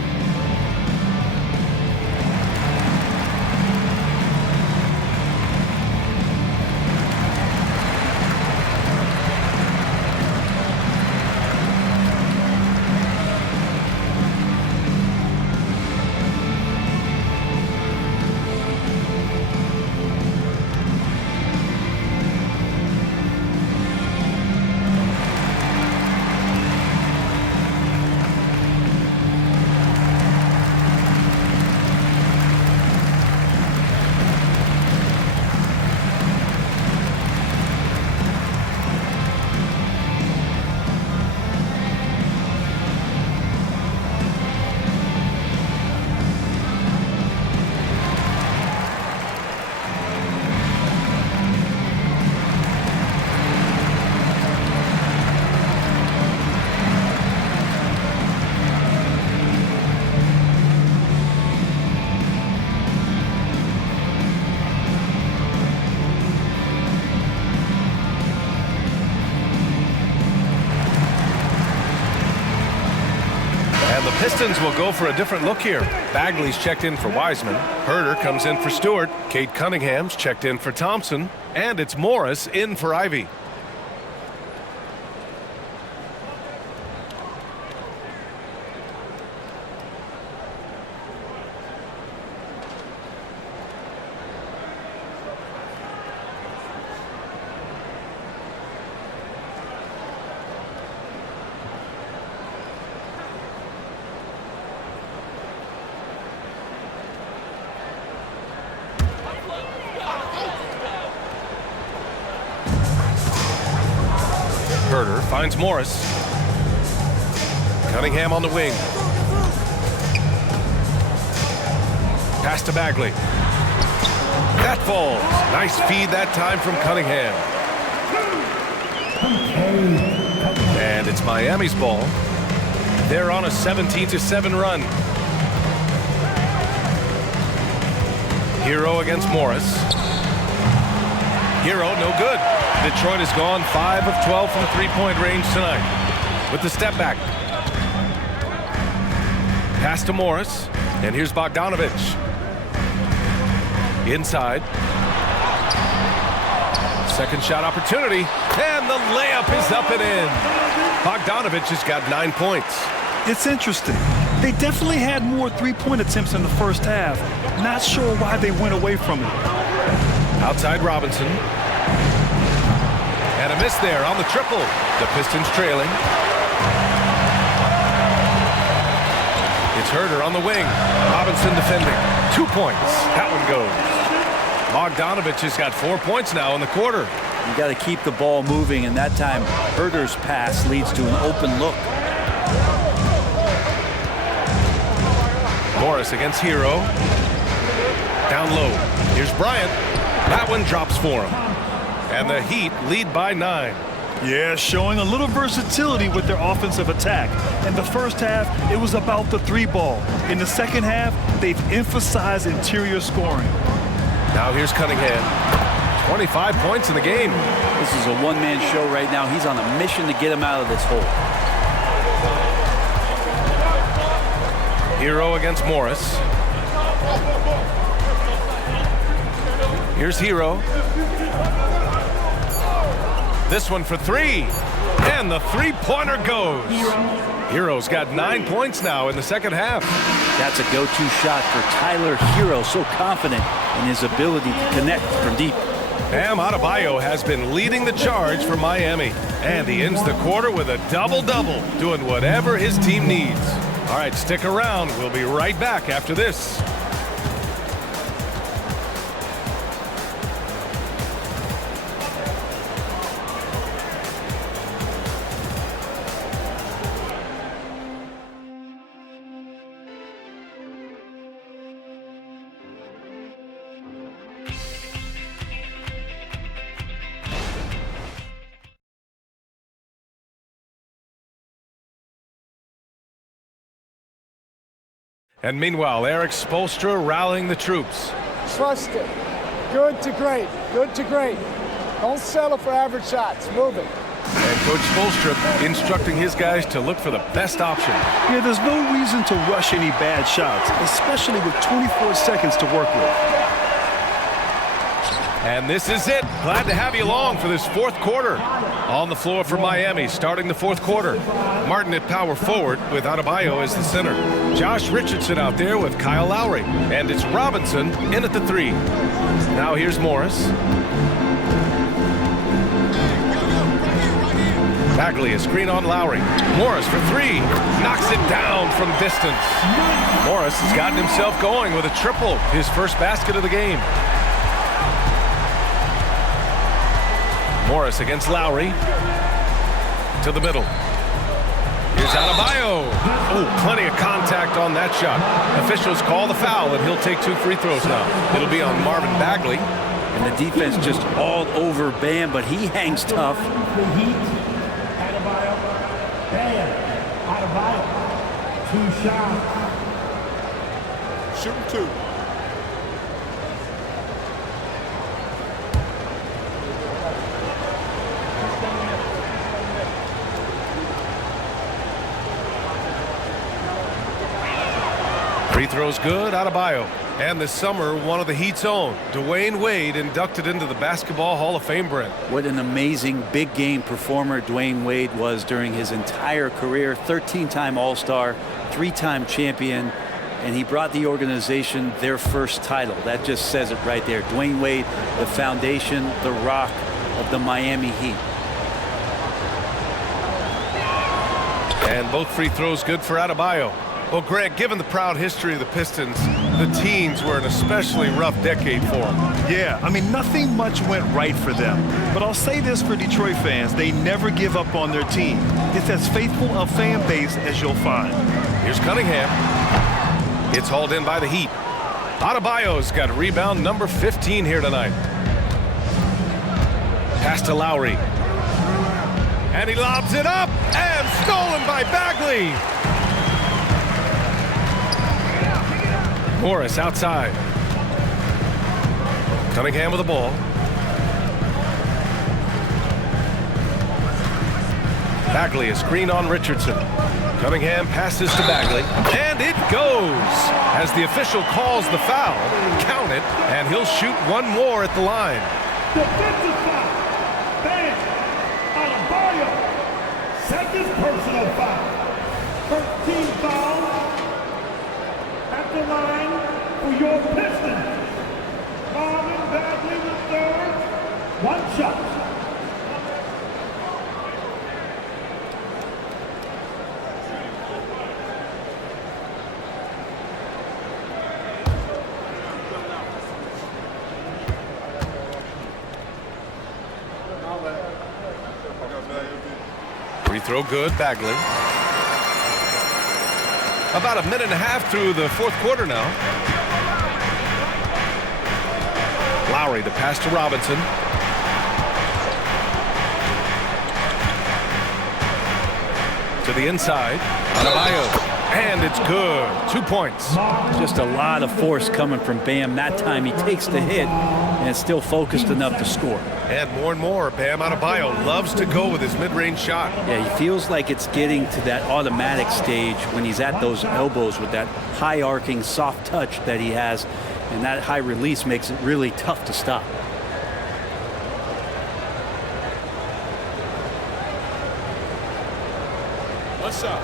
Pistons will go for a different look here. Bagley's checked in for Wiseman. Herder comes in for Stewart. Kate Cunningham's checked in for Thompson. And it's Morris in for Ivy. Herder finds Morris. Cunningham on the wing. Pass to Bagley. That falls. Nice feed that time from Cunningham. And it's Miami's ball. They're on a 17-7 run. Hero against Morris. Hero, no good. Detroit has gone 5 of 12 from three-point range tonight with the step back. Pass to Morris, and here's Bogdanovich. Inside. Second shot opportunity, and the layup is up and in. Bogdanovich has got 9 points. It's interesting. They definitely had more three-point attempts in the first half. Not sure why they went away from it. Outside Robinson. And a miss there on the triple. The Pistons trailing. It's Herter on the wing. Robinson defending. 2 points. That one goes. Bogdanovich has got 4 points now in the quarter. You got to keep the ball moving, and that time Herter's pass leads to an open look. Morris against Hero. Down low. Here's Bryant. That one drops for him. And the Heat lead by 9. Yeah, showing a little versatility with their offensive attack. In the first half, it was about the three ball. In the second half, they've emphasized interior scoring. Now here's Cunningham. 25 points in the game. This is a one-man show right now. He's on a mission to get him out of this hole. Hero against Morris. Here's Hero. This one for three. And the three-pointer goes. Hero's got 9 points now in the second half. That's a go-to shot for Tyler Hero. So confident in his ability to connect from deep. Bam Adebayo has been leading the charge for Miami. And he ends the quarter with a double-double, doing whatever his team needs. All right, stick around. We'll be right back after this. And meanwhile, Eric Spoelstra rallying the troops. Trust it. Good to great. Good to great. Don't settle for average shots. Move it. And Coach Spoelstra instructing his guys to look for the best option. Yeah, there's no reason to rush any bad shots, especially with 24 seconds to work with. And this is it. Glad to have you along for this fourth quarter. On the floor for Miami, starting the fourth quarter. Martin at power forward with Adebayo as the center. Josh Richardson out there with Kyle Lowry. And it's Robinson in at the three. Now here's Morris. Bagley, a screen on Lowry. Morris for three. Knocks it down from distance. Morris has gotten himself going with a triple. His first basket of the game. Morris against Lowry. To the middle. Here's Adebayo. Oh, plenty of contact on that shot. Officials call the foul, and he'll take 2 free throws now. It'll be on Marvin Bagley. And the defense just all over Bam, but he hangs tough. Adebayo. Bam. Adebayo. 2 shots. Shooting 2. Free throws good, Adebayo. And this summer, one of the Heat's own, Dwayne Wade, inducted into the Basketball Hall of Fame, Brent. What an amazing big game performer Dwayne Wade was during his entire career. 13-time All-Star, 3-time champion, and he brought the organization their first title. That just says it right there. Dwayne Wade, the foundation, the rock of the Miami Heat. And both free throws good for Adebayo. Well, Grant, given the proud history of the Pistons, the teens were an especially rough decade for them. Yeah, I mean, nothing much went right for them. But I'll say this for Detroit fans, they never give up on their team. It's as faithful a fan base as you'll find. Here's Cunningham. It's hauled in by the Heat. Adebayo's got rebound number 15 here tonight. Pass to Lowry. And he lobs it up, and stolen by Bagley. Morris outside. Cunningham with the ball. Bagley, a screen on Richardson. Cunningham passes to Bagley, and it goes. As the official calls the foul, count it, and he'll shoot one more at the line. Defensive foul. Bam. Adebayo. Second personal foul. 13 fouls at the line for your Pistons. Marvin Bagley the third. One shot. Free throw good, Bagley. About a minute and a half through the fourth quarter now. Lowry, the pass to Robinson. To the inside. Adebayo. And it's good. 2 points. Just a lot of force coming from Bam. That time he takes the hit and is still focused enough to score. And more, Bam Adebayo loves to go with his mid-range shot. Yeah, he feels like it's getting to that automatic stage when he's at those elbows with that high arcing soft touch that he has, and that high release makes it really tough to stop. What's up?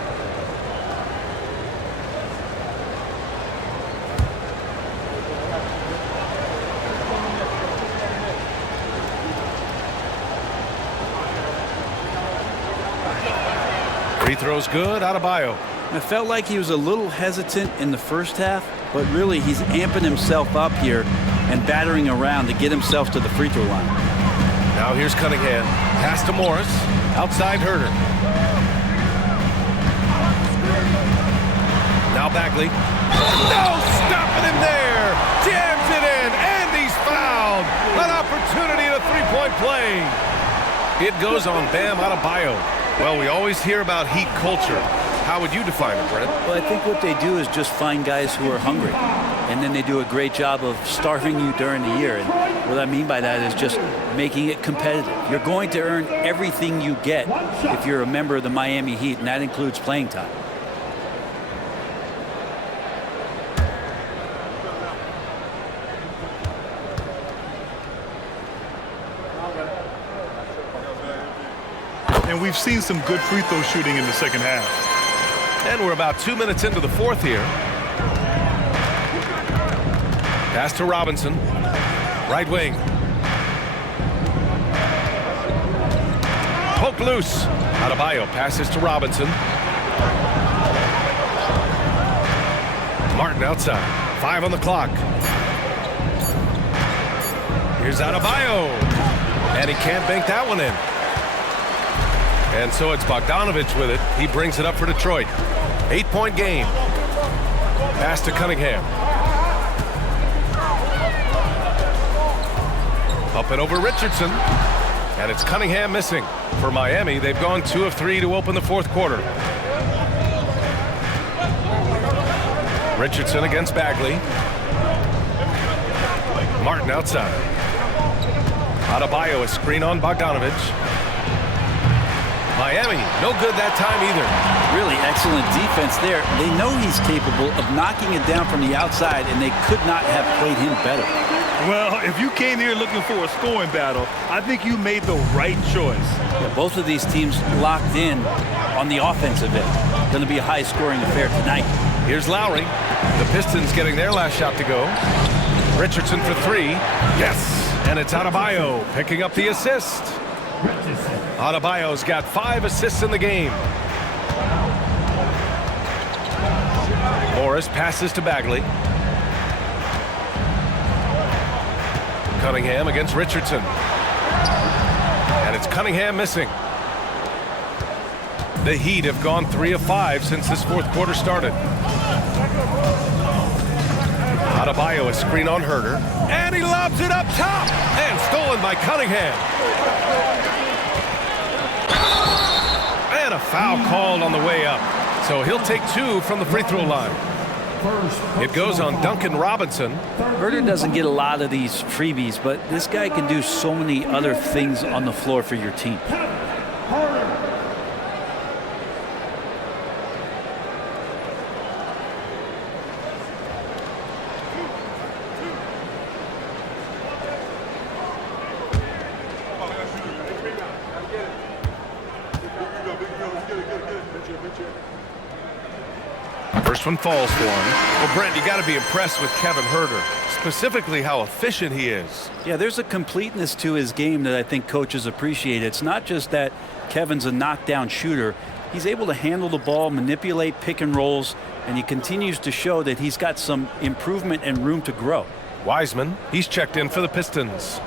Free throw's good, Adebayo. It felt like he was a little hesitant in the first half, but really he's amping himself up here and battering around to get himself to the free throw line. Now here's Cunningham. Pass to Morris. Outside Herter. Now Bagley. No stopping him there. Jams it in, and he's fouled. An opportunity at a three-point play. It goes on Bam Adebayo. Well, we always hear about Heat culture. How would you define it, Brent? Well, I think what they do is just find guys who are hungry, and then they do a great job of starving you during the year. And what I mean by that is just making it competitive. You're going to earn everything you get if you're a member of the Miami Heat, and that includes playing time. And we've seen some good free throw shooting in the second half. And we're about 2 minutes into the fourth here. Pass to Robinson. Right wing. Poke loose. Adebayo passes to Robinson. Martin outside. 5 on the clock. Here's Adebayo. And he can't bank that one in. And so it's Bogdanovich with it. He brings it up for Detroit. 8-point game. Pass to Cunningham. Up and over Richardson. And it's Cunningham missing. For Miami, they've gone 2 of 3 to open the fourth quarter. Richardson against Bagley. Martin outside. Adebayo, a screen on Bogdanovich. Miami, no good that time either. Really excellent defense there. They know he's capable of knocking it down from the outside, and they could not have played him better. Well, if you came here looking for a scoring battle, I think you made the right choice. Yeah, both of these teams locked in on the offensive end. Going to be a high-scoring affair tonight. Here's Lowry. The Pistons getting their last shot to go. Richardson for 3. Yes! And it's Adebayo picking up the assist. Adebayo's got 5 assists in the game. Morris passes to Bagley. Cunningham against Richardson. And it's Cunningham missing. The Heat have gone 3 of 5 since this fourth quarter started. Adebayo, a screen on Herter. And he lobs it up top. And stolen by Cunningham. And a foul called on the way up. So he'll take 2 from the free throw line. It goes on Duncan Robinson. Herter doesn't get a lot of these freebies, but this guy can do so many other things on the floor for your team. First one falls for him. Well, Brent, you got to be impressed with Kevin Huerter, specifically how efficient he is. Yeah, there's a completeness to his game that I think coaches appreciate. It's not just that Kevin's a knockdown shooter. He's able to handle the ball, manipulate pick and rolls, and he continues to show that he's got some improvement and room to grow. Wiseman, he's checked in for the Pistons.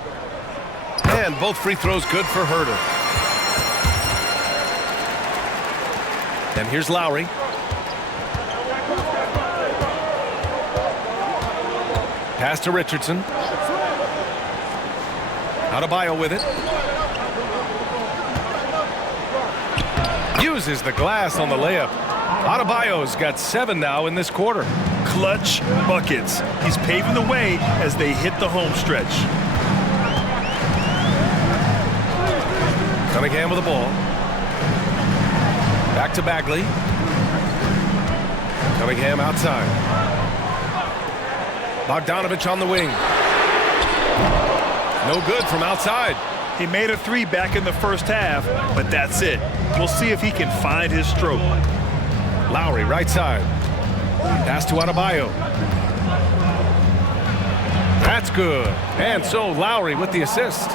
And both free throws good for Huerter. And here's Lowry. Pass to Richardson. Adebayo with it. Uses the glass on the layup. Adebayo's got 7 now in this quarter. Clutch buckets. He's paving the way as they hit the home stretch. Cunningham with the ball. Back to Bagley. Cunningham outside. Bogdanovich on the wing. No good from outside. He made a 3 back in the first half, but that's it. We'll see if he can find his stroke. Lowry right side. Pass to Adebayo. That's good. And so Lowry with the assist.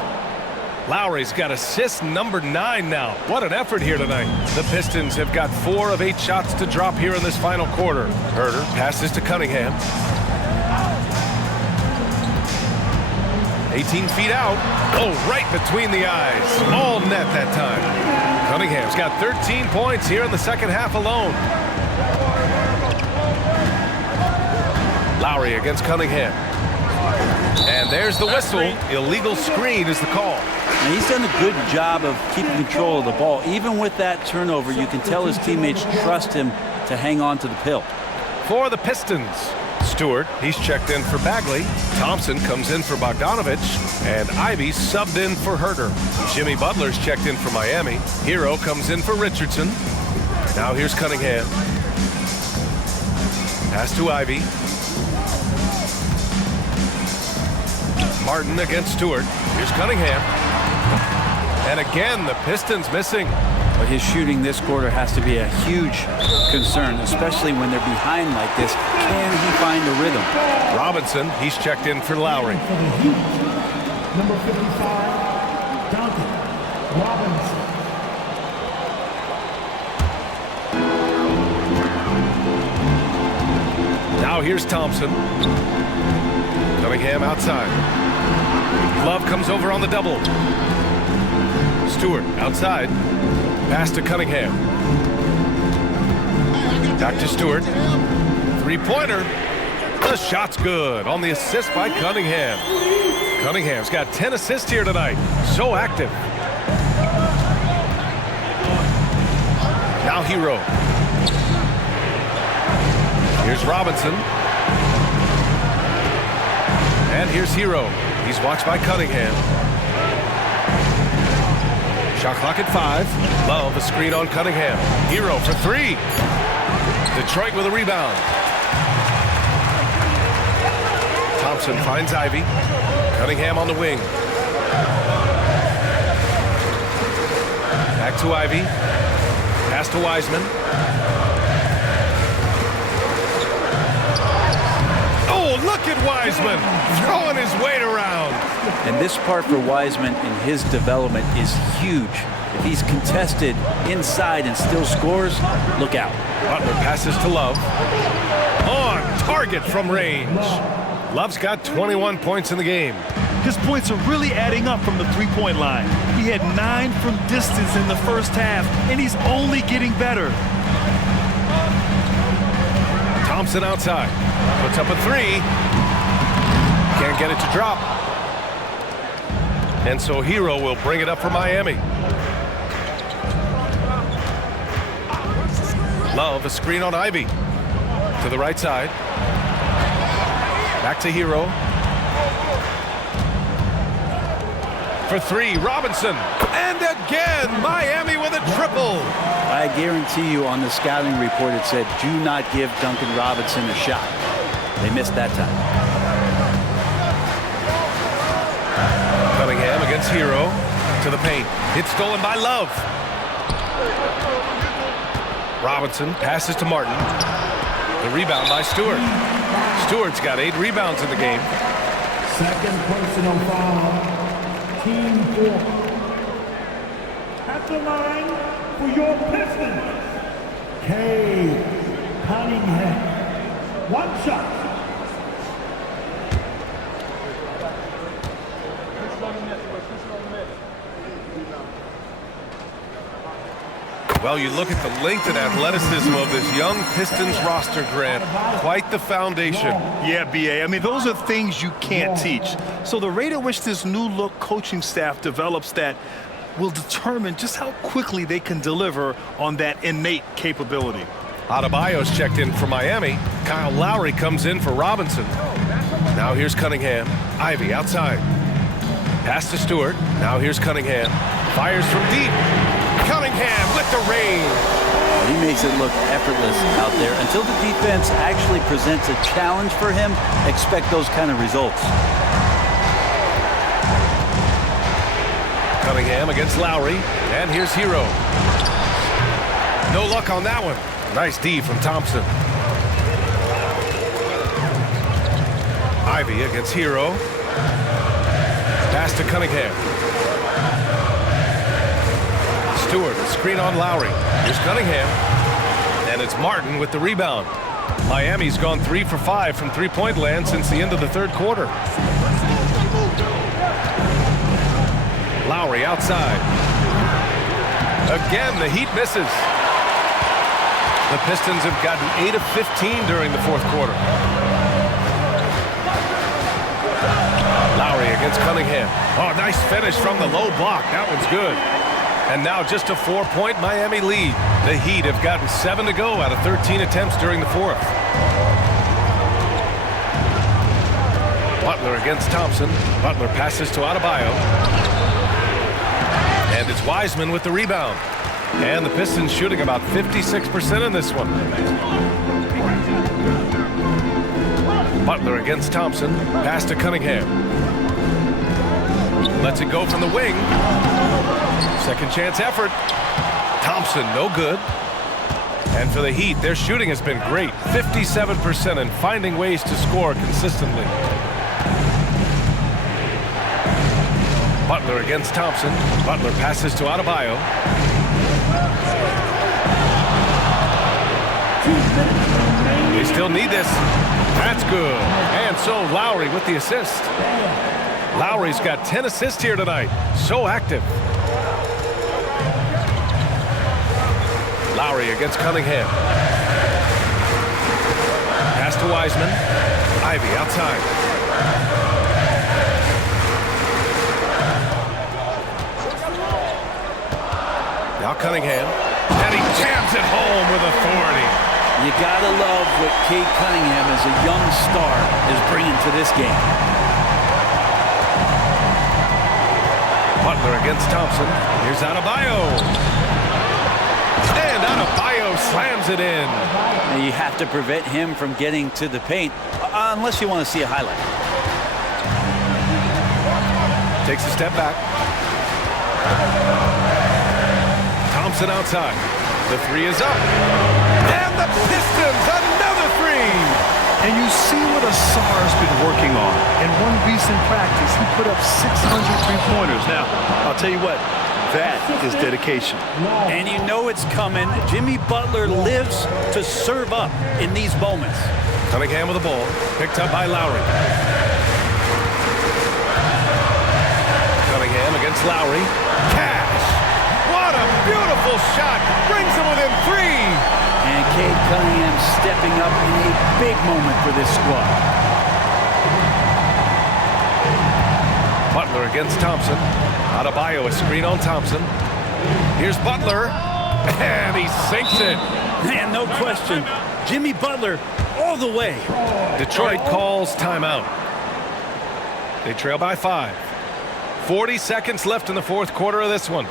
Lowry's got assist number 9 now. What an effort here tonight. The Pistons have got 4 of 8 shots to drop here in this final quarter. Huerter passes to Cunningham. 18 feet out. Oh, right between the eyes. All net that time. Cunningham's got 13 points here in the second half alone. Lowry against Cunningham. And there's the whistle. Illegal screen is the call. And he's done a good job of keeping control of the ball. Even with that turnover, you can tell his teammates trust him to hang on to the pill. For the Pistons, Stewart, he's checked in for Bagley. Thompson comes in for Bogdanovich. And Ivy subbed in for Huerter. Jimmy Butler's checked in for Miami. Hero comes in for Richardson. Now here's Cunningham. Pass to Ivy. Martin against Stewart. Here's Cunningham. And again, the Pistons missing. But his shooting this quarter has to be a huge concern, especially when they're behind like this. Can he find the rhythm? Robinson, he's checked in for Lowry. For the Heat, number 55, Duncan Robinson. Now here's Thompson. Cunningham outside. Love comes over on the double. Stewart outside. Pass to Cunningham. Back to Stewart. Three-pointer. The shot's good on the assist by Cunningham. Cunningham's got 10 assists here tonight. So active. Now Hero. Here's Robinson. And here's Hero. He's watched by Cunningham. Shot clock at 5. Love a screen on Cunningham. Hero for 3. Detroit with a rebound. Thompson finds Ivy. Cunningham on the wing. Back to Ivy. Pass to Wiseman. Oh, look at Wiseman throwing his weight around. And this part for Wiseman in his development is huge. If he's contested inside and still scores, look out. Butler passes to Love. On target from range. Love's got 21 points in the game. His points are really adding up from the three-point line. He had 9 from distance in the first half, and he's only getting better. Thompson outside. Puts up a 3. Can't get it to drop. And so Hero will bring it up for Miami. Love a screen on Ivy. To the right side. Back to Hero. For 3, Robinson. And again, Miami with a triple. I guarantee you on the scouting report it said, do not give Duncan Robinson a shot. They missed that time. Cunningham against Hero. To the paint. It's stolen by Love. Robinson passes to Martin. The rebound by Stewart. Stewart's got 8 rebounds in the game. Second personal foul, team 4. At the line for your Pistons, Cade Cunningham. 1 shot. Well, you look at the length and athleticism of this young Pistons roster, Grant. Quite the foundation. Yeah, B.A. I mean, those are things you can't teach. So the rate at which this new look coaching staff develops that will determine just how quickly they can deliver on that innate capability. Adebayo's checked in for Miami. Kyle Lowry comes in for Robinson. Now here's Cunningham. Ivy outside. Pass to Stewart. Now here's Cunningham. Fires from deep. Cunningham with the range. He makes it look effortless out there. Until the defense actually presents a challenge for him, expect those kind of results. Cunningham against Lowry. And here's Hero. No luck on that one. Nice D from Thompson. Ivy against Hero. Pass to Cunningham. Stewart, a screen on Lowry. Here's Cunningham. And it's Martin with the rebound. Miami's gone 3 for 5 from three-point land since the end of the third quarter. Lowry outside. Again, the Heat misses. The Pistons have gotten 8 of 15 during the fourth quarter. Lowry against Cunningham. Oh, nice finish from the low block. That one's good. And now just a 4-point Miami lead. The Heat have gotten 7 to go out of 13 attempts during the fourth. Butler against Thompson. Butler passes to Adebayo. And it's Wiseman with the rebound. And the Pistons shooting about 56% in this one. Butler against Thompson. Pass to Cunningham. Lets it go from the wing. Second chance effort. Thompson, no good. And for the Heat, their shooting has been great. 57% and finding ways to score consistently. Butler against Thompson. Butler passes to Adebayo. They still need this. That's good. And so Lowry with the assist. Lowry's got 10 assists here tonight. So active. Lowry against Cunningham. Pass to Wiseman. Ivy outside. Now Cunningham. And he jams it home with authority. You gotta love what Cade Cunningham as a young star is bringing to this game. Butler against Thompson. Here's Adebayo. And Adebayo slams it in. Now you have to prevent him from getting to the paint, unless you want to see a highlight. Takes a step back. Thompson outside. The three is up. And the Pistons, another three. And you see what Asar's been working on. In one recent practice, he put up 600 three-pointers. Now, I'll tell you what, that is dedication. And you know it's coming. Jimmy Butler lives to serve up in these moments. Cunningham with the ball, picked up by Lowry. Cunningham against Lowry. Cash! What a beautiful shot! Brings him within 3! And Cade Cunningham stepping up in a big moment for this squad. Butler against Thompson. Adebayo, a screen on Thompson. Here's Butler, and he sinks it. Man, no question. Jimmy Butler all the way. Detroit calls timeout. They trail by 5. 40 seconds left in the fourth quarter of this one.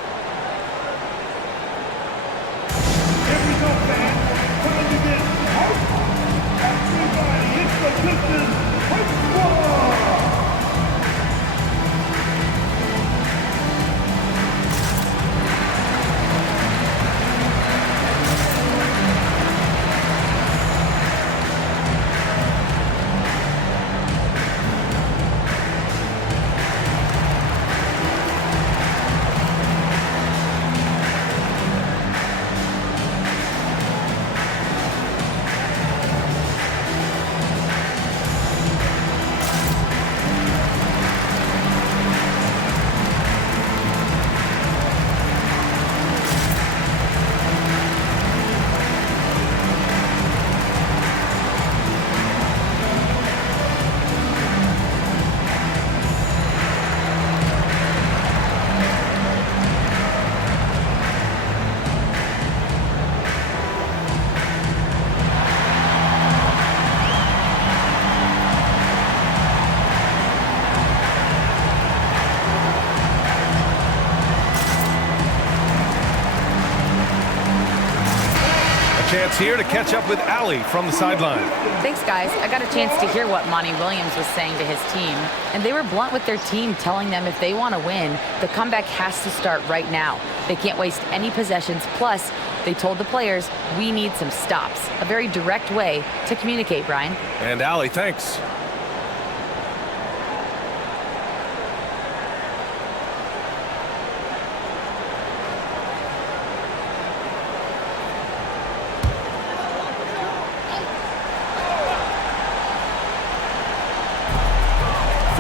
Chance here to catch up with Allie from the sideline. Thanks, guys. I got a chance to hear what Monty Williams was saying to his team, and they were blunt with their team, telling them if they want to win, the comeback has to start right now. They can't waste any possessions. Plus, they told the players, we need some stops. A very direct way to communicate, Brian. And Allie, thanks.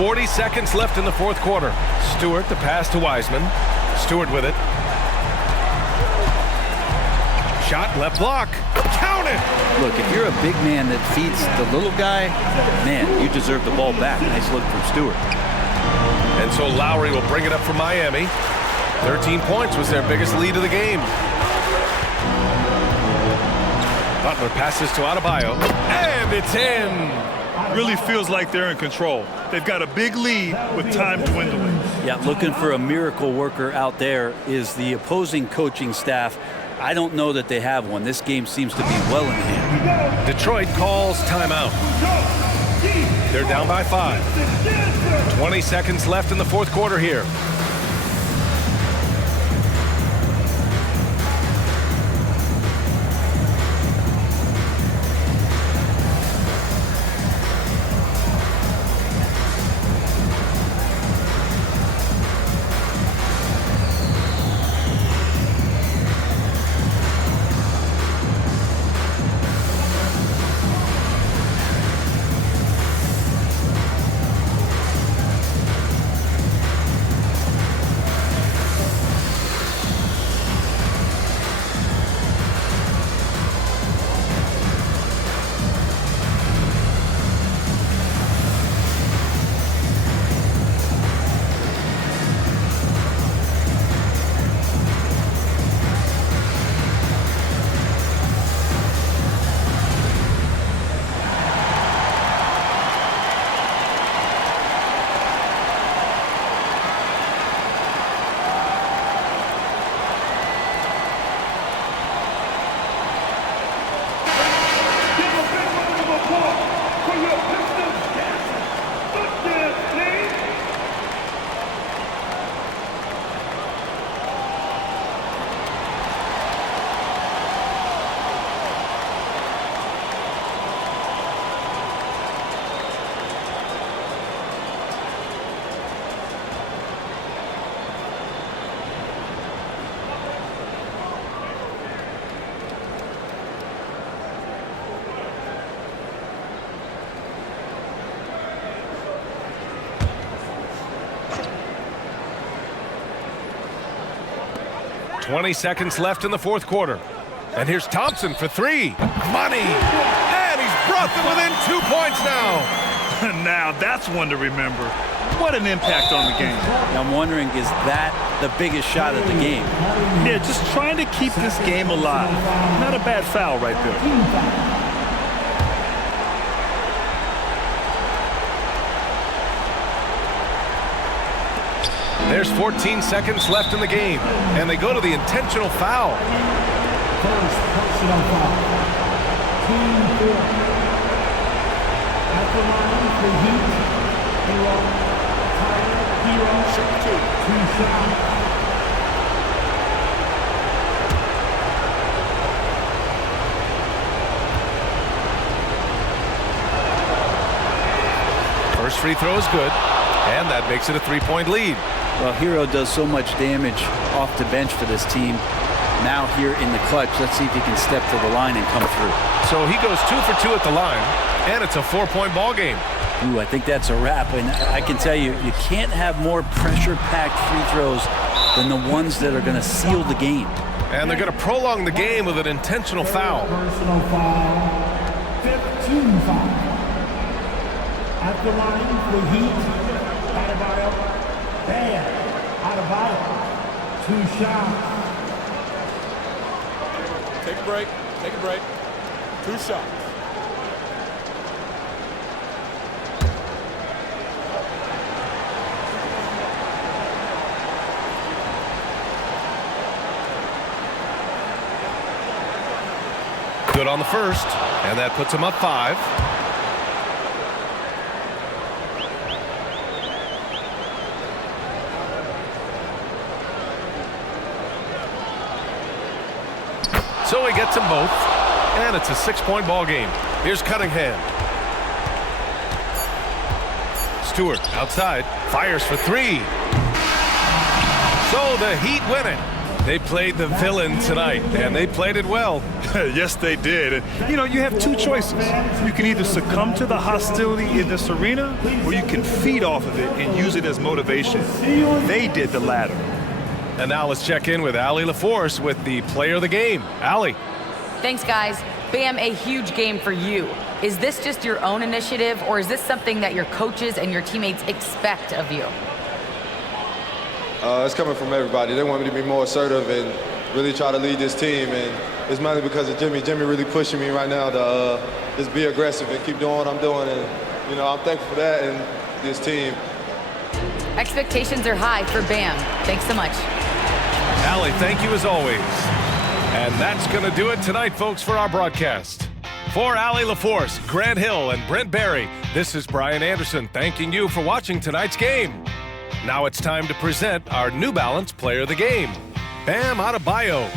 .40 seconds left in the fourth quarter. Stewart, the pass to Wiseman. Stewart with it. Shot, left block. Count it! Look, if you're a big man that feeds the little guy, man, you deserve the ball back. Nice look from Stewart. And so Lowry will bring it up for Miami. 13 points was their biggest lead of the game. Butler passes to Adebayo. And it's in! Really feels like they're in control. They've got a big lead with time dwindling. Yeah, looking for a miracle worker out there is the opposing coaching staff. I don't know that they have one. This game seems to be well in hand. Detroit calls timeout. They're down by 5. 20 seconds left in the fourth quarter here. .20 seconds left in the fourth quarter. And here's Thompson for 3. Money! And he's brought them within 2 points now. Now that's one to remember. What an impact on the game. I'm wondering, is that the biggest shot of the game? Yeah, just trying to keep this game alive. Not a bad foul right there. There's 14 seconds left in the game, and they go to the intentional foul. First personal foul. Team 4. At the line for Heat, Hero, Tyler, Hero, 2 shots. First free throw is good, and that makes it a 3-point lead. Well, Hero does so much damage off the bench for this team. Now here in the clutch, let's see if he can step to the line and come through. So he goes 2 for 2 at the line, and it's a 4-point ball game. Ooh, I think that's a wrap. And I can tell you, you can't have more pressure-packed free throws than the ones that are going to seal the game. And they're going to prolong the game with an intentional foul. Personal foul. 15 foul. At the line for Heat, Adebayo. Bam! Adebayo. 2 shots. Take a break. Take a break. 2 shots. Good on the first, and that puts him up 5. So he gets them both, and it's a 6-point ball game. Here's Cunningham. Stewart outside, fires for 3. So the Heat win it. They played the villain tonight, and they played it well. Yes, they did. And, you have 2 choices. You can either succumb to the hostility in this arena, or you can feed off of it and use it as motivation. They did the latter. And now let's check in with Allie LaForce with the player of the game. Allie. Thanks, guys. Bam, a huge game for you. Is this just your own initiative, or is this something that your coaches and your teammates expect of you? It's coming from everybody. They want me to be more assertive and really try to lead this team, and it's mainly because of Jimmy. Jimmy really pushing me right now to just be aggressive and keep doing what I'm doing, and I'm thankful for that and this team. Expectations are high for Bam. Thanks so much. Allie, thank you as always. And that's going to do it tonight, folks, for our broadcast. For Allie LaForce, Grant Hill, and Brent Barry, this is Brian Anderson thanking you for watching tonight's game. Now it's time to present our New Balance Player of the Game, Bam Adebayo.